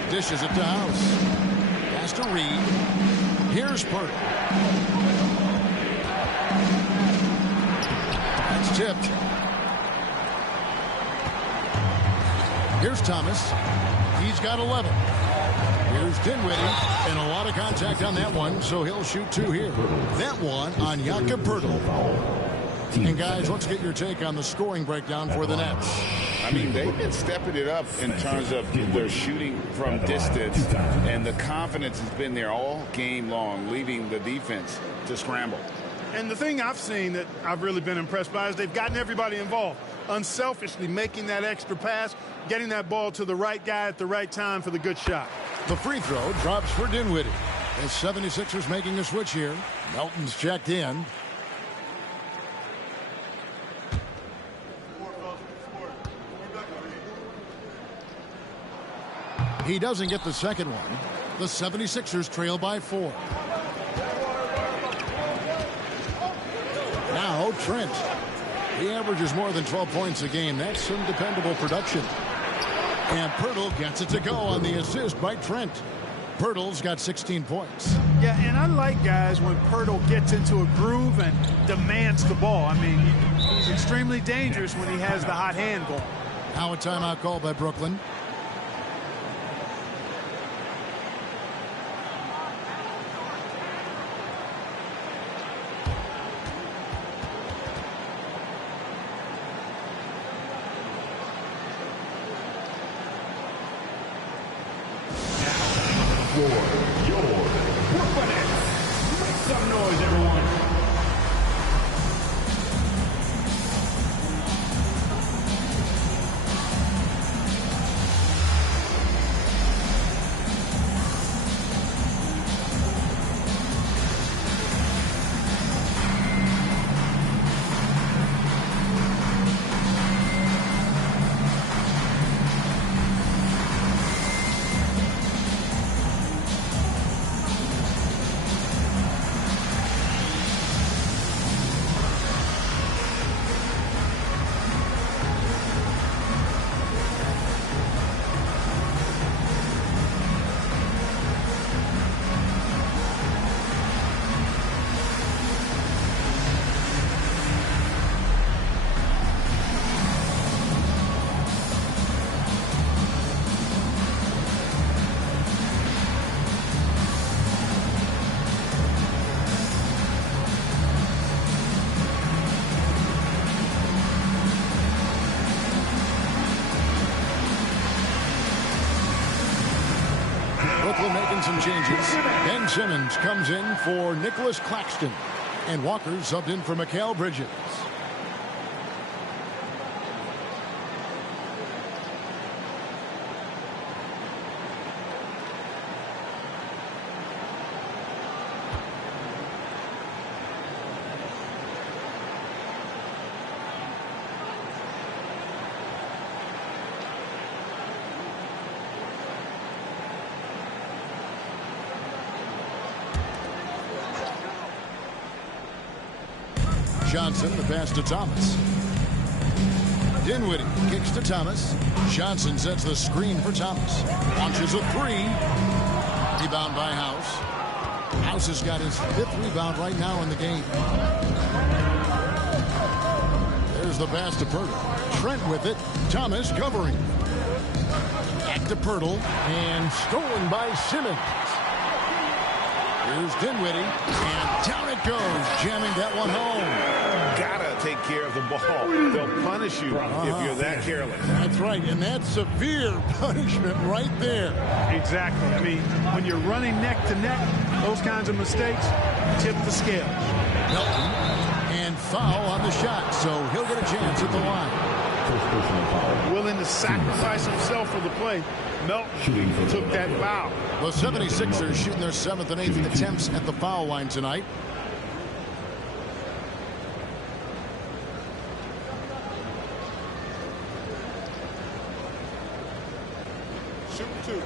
Dishes it to House. Pass to Reed. Here's Pirtle. That's tipped. Here's Thomas. He's got 11. Here's Dinwiddie, and a lot of contact on that one, so he'll shoot 2 here. That one on Jakob Pirtle. And guys, let's get your take on the scoring breakdown for the Nets. I mean, they've been stepping it up in terms of their shooting from distance, and the confidence has been there all game long, leaving the defense to scramble. And the thing I've seen that I've really been impressed by is they've gotten everybody involved, unselfishly making that extra pass, getting that ball to the right guy at the right time for the good shot. The free throw drops for Dinwiddie. The 76ers making a switch here. Melton's checked in. He doesn't get the second one. The 76ers trail by 4. Now Trent. He averages more than 12 points a game. That's some dependable production. And Pirtle gets it to go on the assist by Trent. Pirtle's got 16 points. Yeah, and I like guys when Pirtle gets into a groove and demands the ball. I mean, he's extremely dangerous when he has the hot handle. Now a timeout call by Brooklyn. Your Brooklyn Nets. Make some noise, everyone. Brooklyn making some changes. Ben Simmons comes in for Nicholas Claxton. And Walker subbed in for Mikal Bridges. Johnson, the pass to Thomas. Dinwiddie kicks to Thomas. Johnson sets the screen for Thomas. Launches a three. Rebound by House. House has got his 5th rebound right now in the game. There's the pass to Pirtle. Trent with it. Thomas covering. Back to Pirtle. And stolen by Simmons. Here's Dinwiddie. And down it goes. Jamming that one home. Gotta take care of the ball. They'll punish you if you're that careless. That's right, and that's severe punishment right there. Exactly. I mean, when you're running neck to neck, those kinds of mistakes tip the scale. Melton, and foul on the shot, so he'll get a chance at the line. Willing to sacrifice himself for the play. Melton took that foul. The 76ers shooting their 7th and 8th attempts at the foul line tonight. Shoot 2.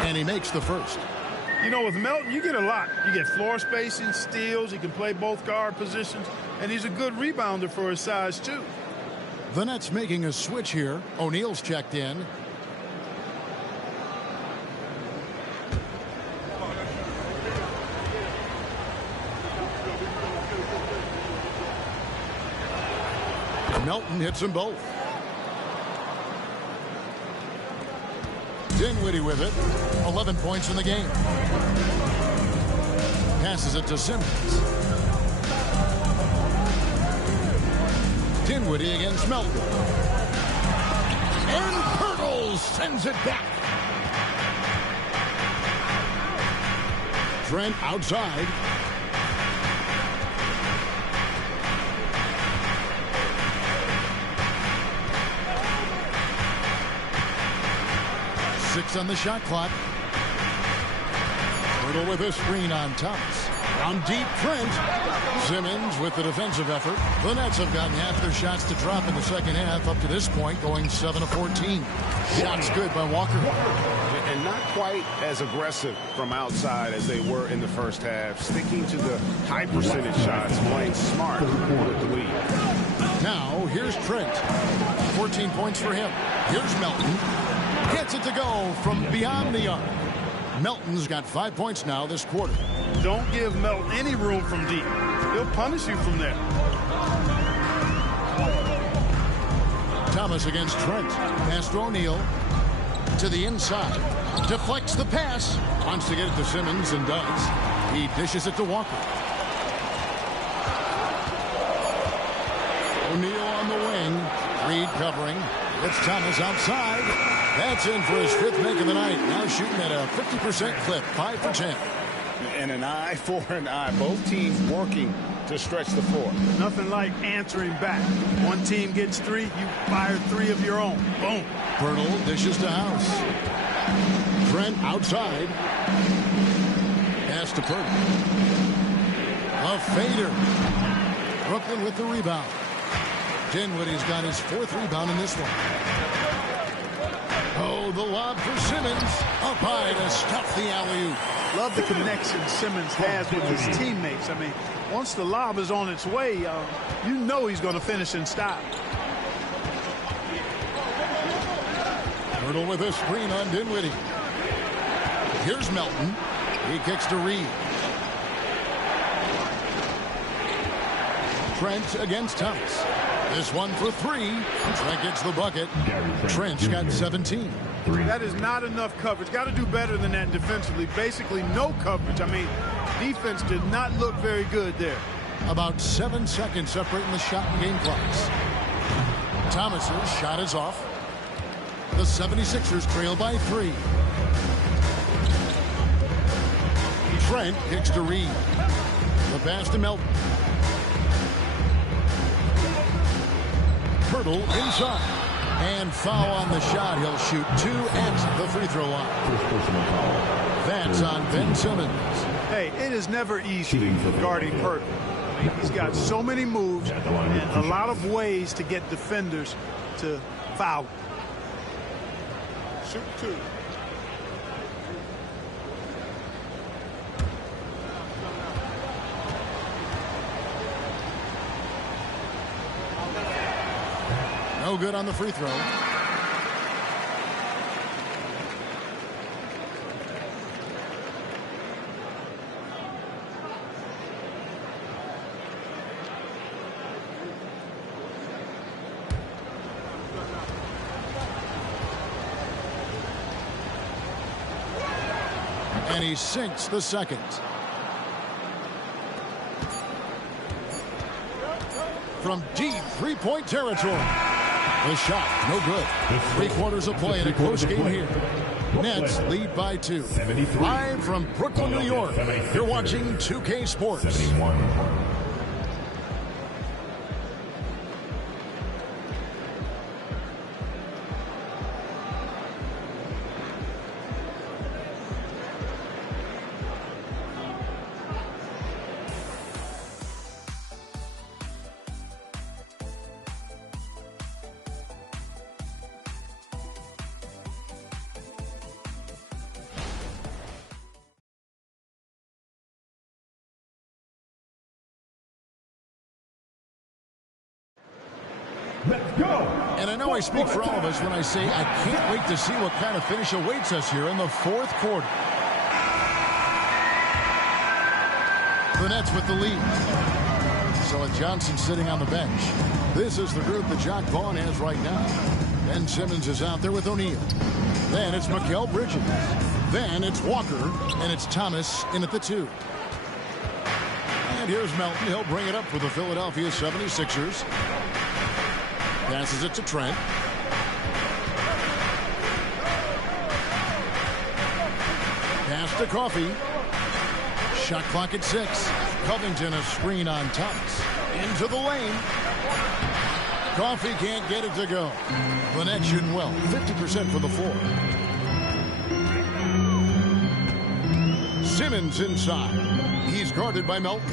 And he makes the first. You know, with Melton, you get a lot. You get floor spacing, steals. He can play both guard positions. And he's a good rebounder for his size, too. The Nets making a switch here. O'Neal's checked in. Melton hits them both. Dinwiddie with it. 11 points in the game. Passes it to Simmons. Dinwiddie against Melton. And Pirtle sends it back. Trent outside. On the shot clock. Pirtle with a screen on Thomas. Down deep, Trent. Simmons with the defensive effort. The Nets have gotten half their shots to drop in the second half up to this point, going 7 of 14. Shots good by Walker. And not quite as aggressive from outside as they were in the first half. Sticking to the high percentage shots, playing smart with the lead. Now, here's Trent. 14 points for him. Here's Melton. Gets it to go from beyond the arc. Melton's got 5 points now this quarter. Don't give Melton any room from deep. He'll punish you from there. Thomas against Trent. Pass to O'Neal. To the inside. Deflects the pass. Wants to get it to Simmons and does. He dishes it to Walker. O'Neal on the wing. Reed covering. It's Thomas outside. That's in for his 5th make of the night. Now shooting at a 50% clip. 5 for 10. And an eye for an eye. Both teams working to stretch the floor. Nothing like answering back. One team gets 3, you fire 3 of your own. Boom. Pirtle dishes to House. Trent outside. Pass to Pirtle. A fader. Brooklyn with the rebound. Dinwiddie's got his 4th rebound in this one. Oh, the lob for Simmons. Up high to stuff the alley-oop. Love the connection Simmons has with his teammates. I mean, once the lob is on its way, you know he's going to finish in style. Pirtle with a screen on Dinwiddie. Here's Melton. He kicks to Reed. Trent against Thomas. This one for 3. Trent gets the bucket. Trent's got 17. That is not enough coverage. Got to do better than that defensively. Basically no coverage. I mean, defense did not look very good there. About 7 seconds separating the shot and game clocks. Thomas's shot is off. The 76ers trail by 3. Trent kicks to Reed. The pass to Melton. Pirtle inside. And foul on the shot. He'll shoot 2 at the free throw line. That's on Ben Simmons. Hey, it is never easy guarding Pirtle. I mean, he's got so many moves and a lot of ways to get defenders to foul. Shoot 2. No good on the free throw. And he sinks the second. From deep three-point territory. The shot, no good. 3/4 of play in a close game here. Nets lead by 2. Live from Brooklyn, New York. You're watching 2K Sports. Let's go! And I know I speak for all of us when I say I can't wait to see what kind of finish awaits us here in the 4th quarter. The Nets with the lead. So with Johnson sitting on the bench, this is the group that Jacque Vaughn has right now. Ben Simmons is out there with O'Neal. Then it's Mikal Bridges. Then it's Walker, and it's Thomas in at the 2. And here's Melton. He'll bring it up for the Philadelphia 76ers. Passes it to Trent. Pass to Coffey. Shot clock at 6. Covington a screen on Thomas. Into the lane. Coffey can't get it to go. The Nets shooting well. 50% for the floor. Simmons inside. He's guarded by Melton.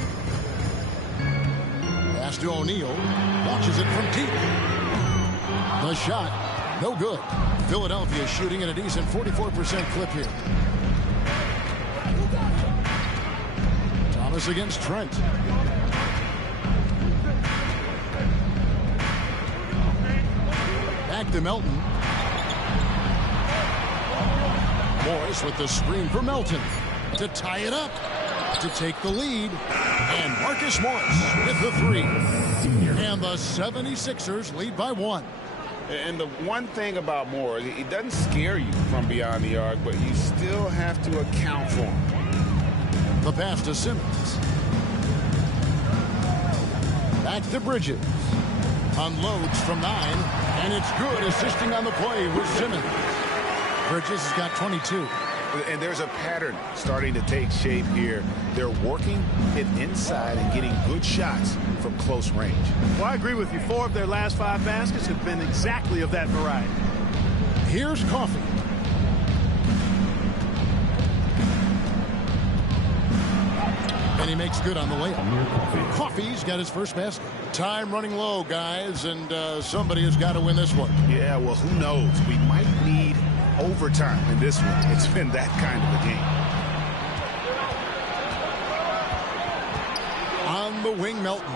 Pass to O'Neal. Launches it from deep. The shot, no good. Philadelphia shooting at a decent 44% clip here. Thomas against Trent. Back to Melton. Morris with the screen for Melton to tie it up, to take the lead. And Marcus Morris with the 3. And the 76ers lead by 1. And the one thing about Moore, it doesn't scare you from beyond the arc, but you still have to account for him. The pass to Simmons. Back to Bridges. Unloads from 9, and it's good, assisting on the play with Simmons. Bridges has got 22. And there's a pattern starting to take shape here. They're working it inside and getting good shots from close range. Well, I agree with you. 4 of their last 5 baskets have been exactly of that variety. Here's Coffey. And he makes good on the layup. Coffey's got his first basket. Time running low, guys, and somebody has got to win this one. Yeah, well, who knows? We might need overtime in this one. It's been that kind of a game. On the wing, Melton.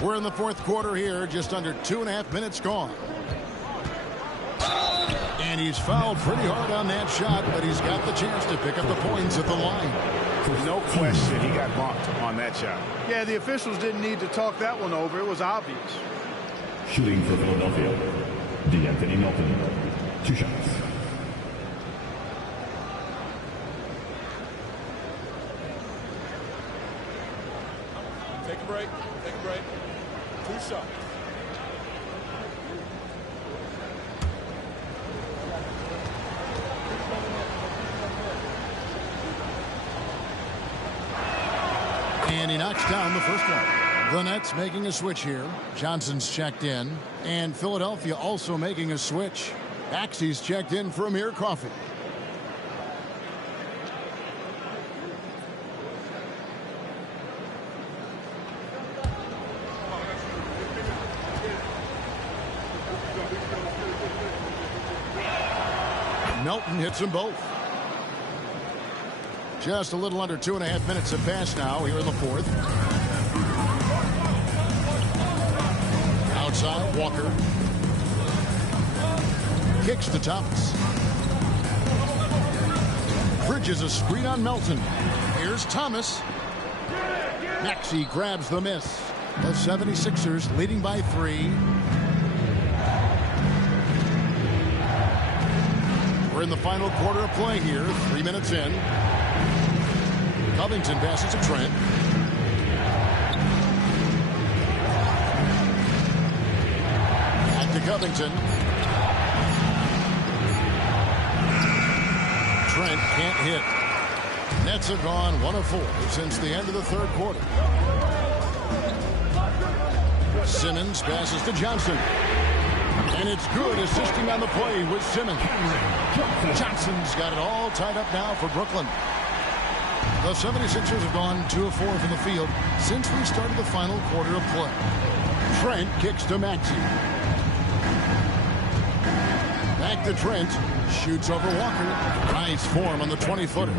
We're in the 4th quarter here, just under 2.5 minutes gone. And he's fouled pretty hard on that shot, but he's got the chance to pick up the points at the line. No question he got bumped on that shot. Yeah, the officials didn't need to talk that one over. It was obvious. Shooting for Philadelphia, DeAnthony Melton. 2 shots. Take a break. Take a break. 2 shots. And he knocks down the first one. The Nets making a switch here. Johnson's checked in. And Philadelphia also making a switch. Axie's checked in for Amir Coffey. Melton hits them both. Just a little under 2.5 minutes have passed now here in the fourth. Outside, Walker. Kicks to Thomas. Bridges a screen on Melton. Here's Thomas. Maxey grabs the miss. The 76ers leading by 3. We're in the final quarter of play here. 3 minutes in. Covington passes to Trent. Back to Covington. Trent can't hit. Nets have gone 1 of 4 since the end of the third quarter. Simmons passes to Johnson. And it's good, assisting on the play with Simmons. Johnson's got it all tied up now for Brooklyn. The 76ers have gone 2 of 4 from the field since we started the final quarter of play. Trent kicks to Maxey. Back to Trent. Shoots over Walker. Nice form on the 20-footer.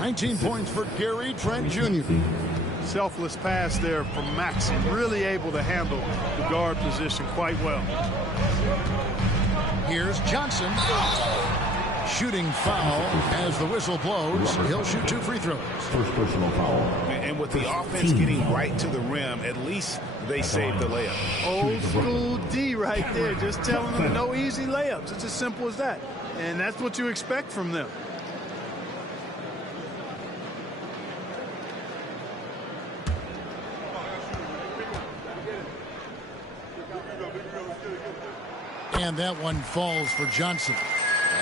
19 points for Gary Trent Jr. Selfless pass there from Maxey. Really able to handle the guard position quite well. Here's Johnson. Shooting foul as the whistle blows. He'll shoot 2 free throws. First personal foul. And with the offense getting right to the rim, at least they saved the layup. Old school D right there. Just telling them no easy layups. It's as simple as that. And that's what you expect from them. And that one falls for Johnson.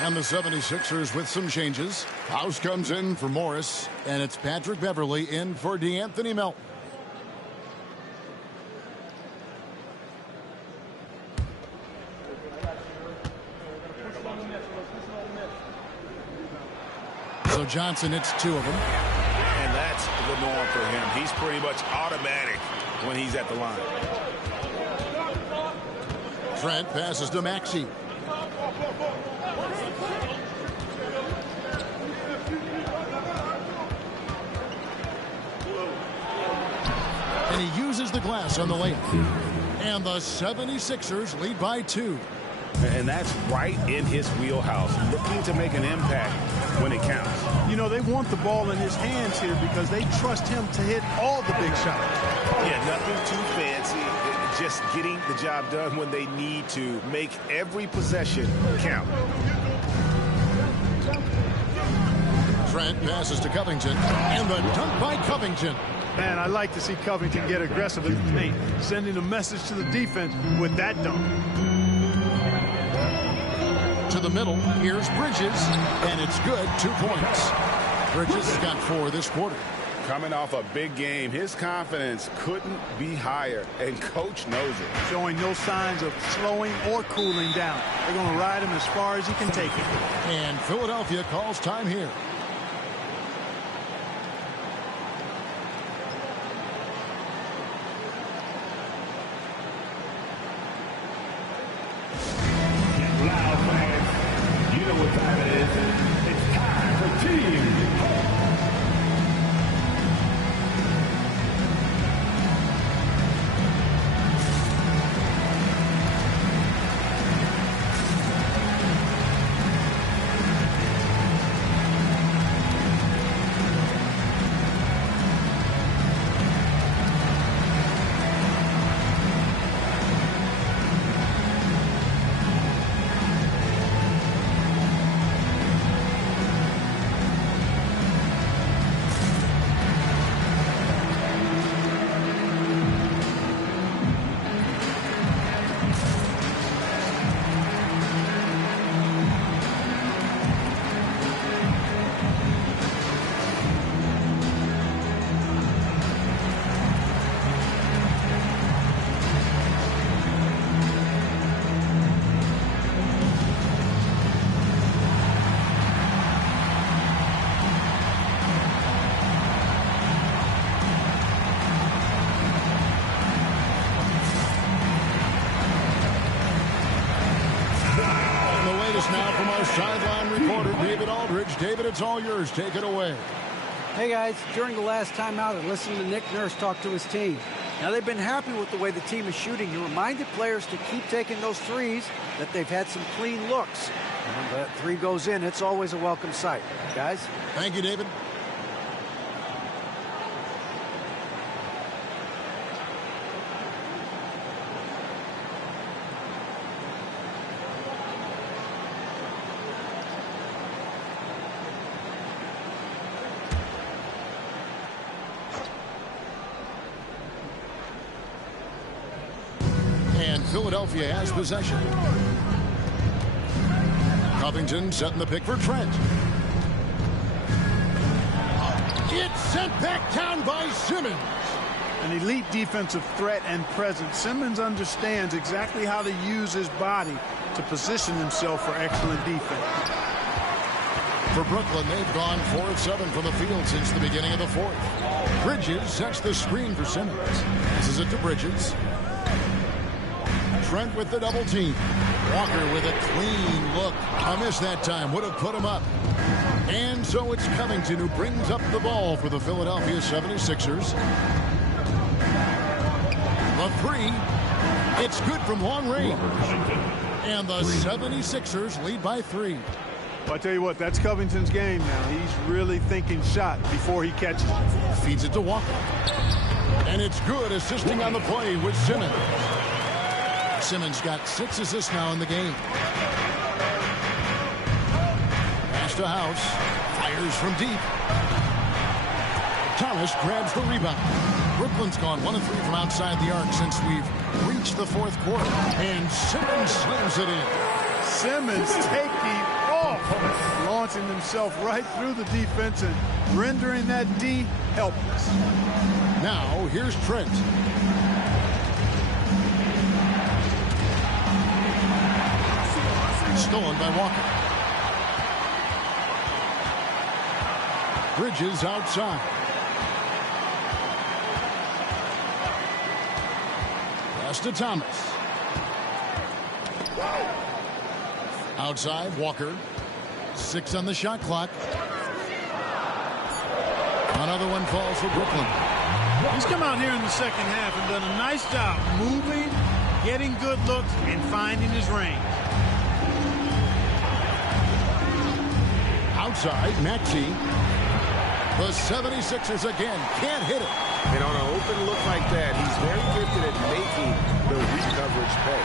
And the 76ers with some changes. House comes in for Morris, and it's Patrick Beverley in for DeAnthony Melton. So Johnson hits 2 of them. And that's the norm for him. He's pretty much automatic when he's at the line. Trent passes to Maxey. And he uses the glass on the layup. And the 76ers lead by 2. And that's right in his wheelhouse, looking to make an impact when it counts. You know, they want the ball in his hands here because they trust him to hit all the big shots. Yeah, nothing too fancy. Just getting the job done when they need to. Make every possession count. Trent passes to Covington. And the dunk by Covington. Man, I like to see Covington get aggressive in the paint, sending a message to the defense with that dunk. To the middle, here's Bridges, and it's good, 2 points. Bridges has got 4 this quarter. Coming off a big game, his confidence couldn't be higher, and coach knows it. Showing no signs of slowing or cooling down. They're going to ride him as far as he can take it. And Philadelphia calls time here. Loud fans, you know what time it is. It's time for Team us now from our sideline reporter, David Aldridge. David, it's all yours. Take it away. Hey, guys. During the last timeout, I listened to Nick Nurse talk to his team. Now, they've been happy with the way the team is shooting. He reminded players to keep taking those threes, that they've had some clean looks. And when that three goes in, it's always a welcome sight. Guys? Thank you, David. Philadelphia has possession. Covington setting the pick for Trent. It's sent back down by Simmons. An elite defensive threat and presence. Simmons understands exactly how to use his body to position himself for excellent defense. For Brooklyn, they've gone 4 of 7 from the field since the beginning of the fourth. Bridges sets the screen for Simmons. Passes it to Bridges. Trent with the double team. Walker with a clean look. A miss that time. Would have put him up. And so it's Covington who brings up the ball for the Philadelphia 76ers. The three. It's good from long range. And the 76ers lead by 3. Well, I tell you what, that's Covington's game now. He's really thinking shot before he catches it. Feeds it to Walker. And it's good, assisting on the play with Simmons. Simmons got 6 assists now in the game. Pass to House. Fires from deep. Thomas grabs the rebound. Brooklyn's gone 1 of 3 from outside the arc since we've reached the fourth quarter. And Simmons slams it in. Simmons taking off, launching himself right through the defense and rendering that D helpless. Now here's Trent. Stolen by Walker. Bridges outside. Pass to Thomas. Outside, Walker. 6 on the shot clock. Another one falls for Brooklyn. He's come out here in the second half and done a nice job moving, getting good looks, and finding his range. Outside, Maxey. The 76ers again can't hit it. And on an open look like that, he's very gifted at making the coverage pay.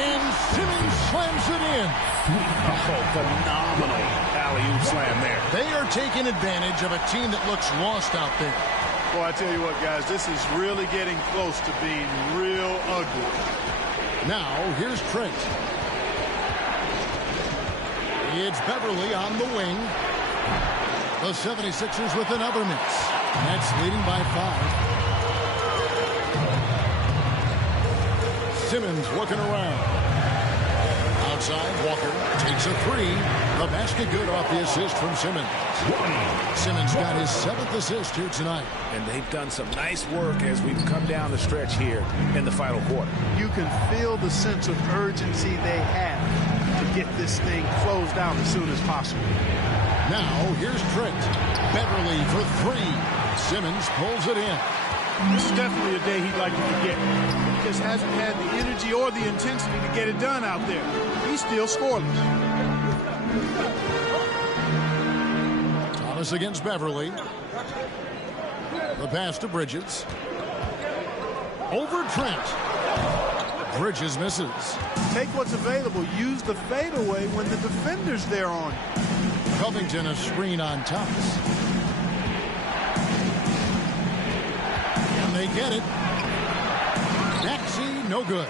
And Simmons slams it in. Oh, phenomenal alley-oop slam there. They are taking advantage of a team that looks lost out there. Well, I tell you what, guys, this is really getting close to being real ugly. Now, here's Trent. It's Beverly on the wing. The 76ers with another miss. Nets leading by 5. Simmons looking around. Outside, Walker takes a 3. The basket good off the assist from Simmons. Simmons got his 7th assist here tonight. And they've done some nice work as we've come down the stretch here in the final quarter. You can feel the sense of urgency they have to get this thing closed out as soon as possible. Now, here's Trent. Beverly for 3. Simmons pulls it in. This is definitely a day he'd like to forget. He just hasn't had the energy or the intensity to get it done out there. He's still scoreless. Thomas against Beverly. The pass to Bridges. Over Trent. Bridges misses. Take what's available. Use the fadeaway when the defender's there on you. Covington a screen on Thomas. And they get it. Maxey, no good.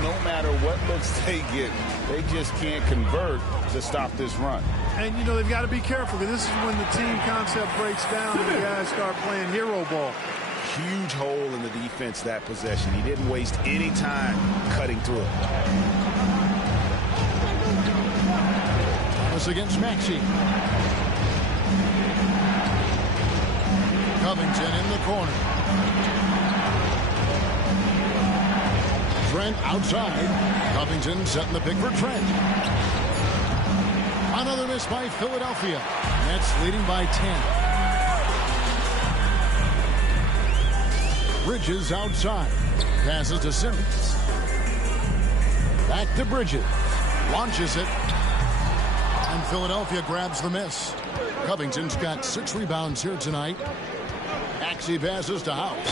No matter what looks they get, they just can't convert to stop this run. And, you know, they've got to be careful because this is when the team concept breaks down and the guys start playing hero ball. Huge hole in the defense that possession. He didn't waste any time cutting through it. Thomas against Maxey. Covington in the corner. Trent outside. Covington setting the pick for Trent. Another miss by Philadelphia. Nets leading by 10. Bridges outside. Passes to Simmons. Back to Bridges. Launches it. And Philadelphia grabs the miss. Covington's got 6 rebounds here tonight. Maxey passes to House.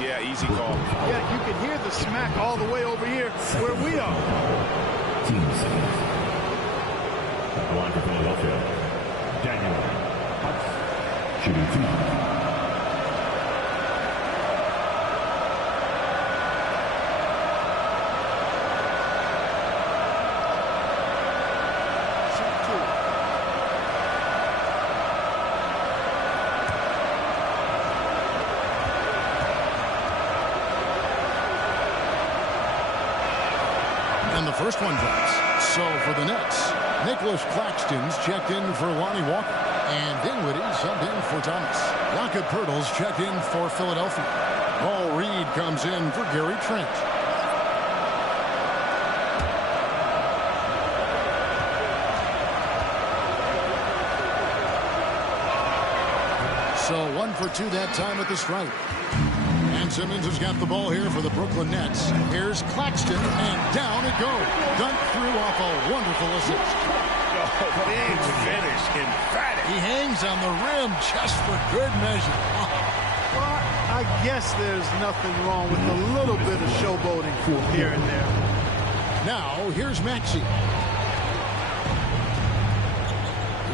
Yeah, easy call. Yeah, you can hear the smack all the way over here where we are. Team seconds. At the line for Philadelphia, Daniel House, shooting 2. And the first one drops. So for the Nets, Nicholas Claxton's checked in for Lonnie Walker. And Dinwiddie subbed in for Thomas. Jakob Poeltl's checked in for Philadelphia. Paul Reed comes in for Gary Trent. So 1 for 2 that time at the stripe. And Simmons has got the ball here for the Brooklyn Nets. Here's Claxton, and down it goes. Dunk through off a wonderful assist. Oh, big finish, emphatic. He hangs on the rim just for good measure. Well, I guess there's nothing wrong with a little bit of showboating here and there. Now, here's Maxey.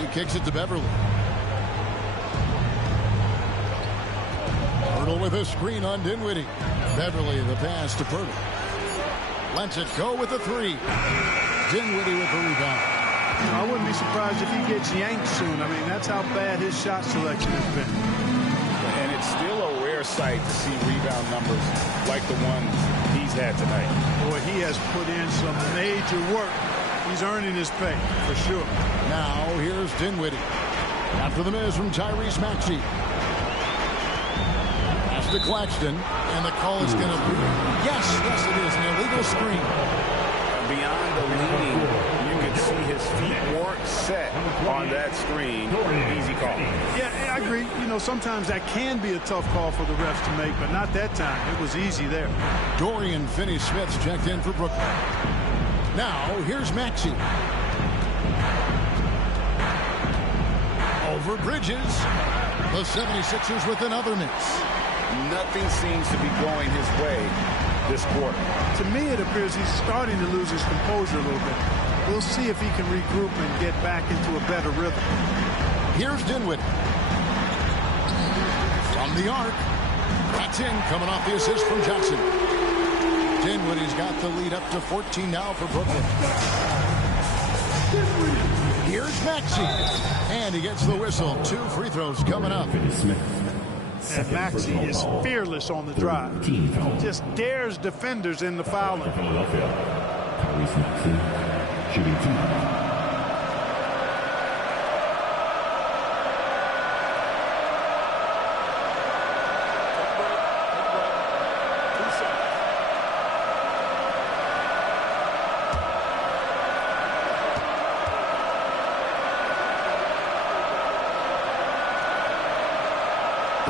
He kicks it to Beverly. Poeltl with a screen on Dinwiddie. Beverly the pass to Poeltl. Lets it go with the 3. Dinwiddie with the rebound. I wouldn't be surprised if he gets yanked soon. I mean, that's how bad his shot selection has been. And it's still a rare sight to see rebound numbers like the ones he's had tonight. Boy, he has put in some major work. He's earning his pay, for sure. Now, here's Dinwiddie. After the miss from Tyrese Maxey. To Claxton, and the call is going to be, yes, it is, an illegal screen. Beyond the leaning, you can see his feet weren't set on that screen. Easy call. Yeah, I agree. You know, sometimes that can be a tough call for the refs to make, but not that time. It was easy there. Dorian Finney-Smith's checked in for Brooklyn. Now, here's Maxey. Over Bridges. The 76ers with another miss. Nothing seems to be going his way this quarter. To me, it appears he's starting to lose his composure a little bit. We'll see if he can regroup and get back into a better rhythm. Here's Dinwiddie. From the arc. That's in, coming off the assist from Johnson. Dinwiddie's got the lead up to 14 now for Brooklyn. Here's Maxey. And he gets the whistle. 2 free throws coming up. And Maxey is fearless on the drive. Just dares defenders in the foul line. Philadelphia, Tyrese Maxey, shooting 2.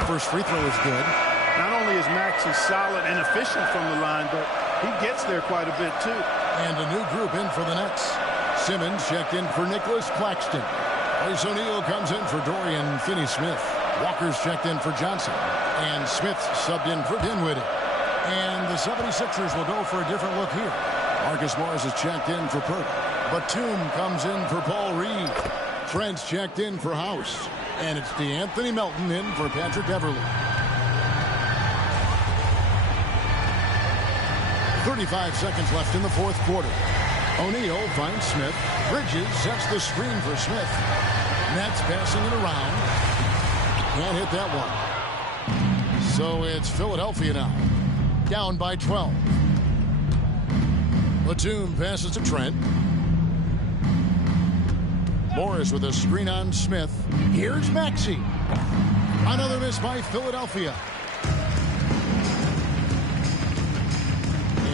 First free throw is good. Not only is Maxey solid and efficient from the line, but he gets there quite a bit too. And a new group in for the Nets. Simmons checked in for Nicholas Claxton. Royce O'Neal comes in for Dorian Finney-Smith. Walker's checked in for Johnson. And Smith subbed in for Dinwiddie. And the 76ers will go for a different look here. Marcus Morris is checked in for Poeltl. Batum comes in for Paul Reed. Trent's checked in for House. And it's DeAnthony Melton in for Patrick Beverly. 35 seconds left in the fourth quarter. O'Neal finds Smith. Bridges sets the screen for Smith. Nets passing it around. Can't hit that one. So it's Philadelphia now. Down by 12. Batum passes to Trent. Morris with a screen on Smith. Here's Maxey. Another miss by Philadelphia.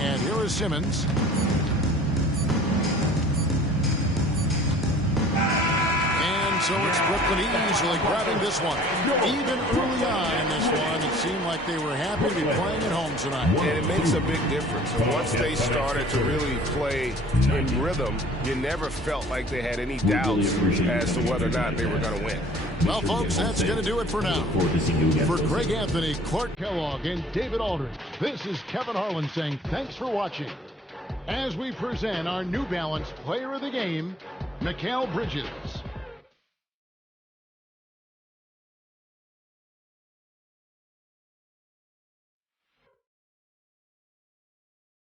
And here is Simmons. so it's Brooklyn easily grabbing this one. Even early on in this one, it seemed like they were happy to be playing at home tonight. And it makes a big difference. And once they started to really play in rhythm, you never felt like they had any doubts as to whether or not they were going to win. Well, folks, that's going to do it for now. For Greg Anthony, Clark Kellogg, and David Aldridge, this is Kevin Harlan saying thanks for watching. As we present our New Balance Player of the Game, Mikal Bridges.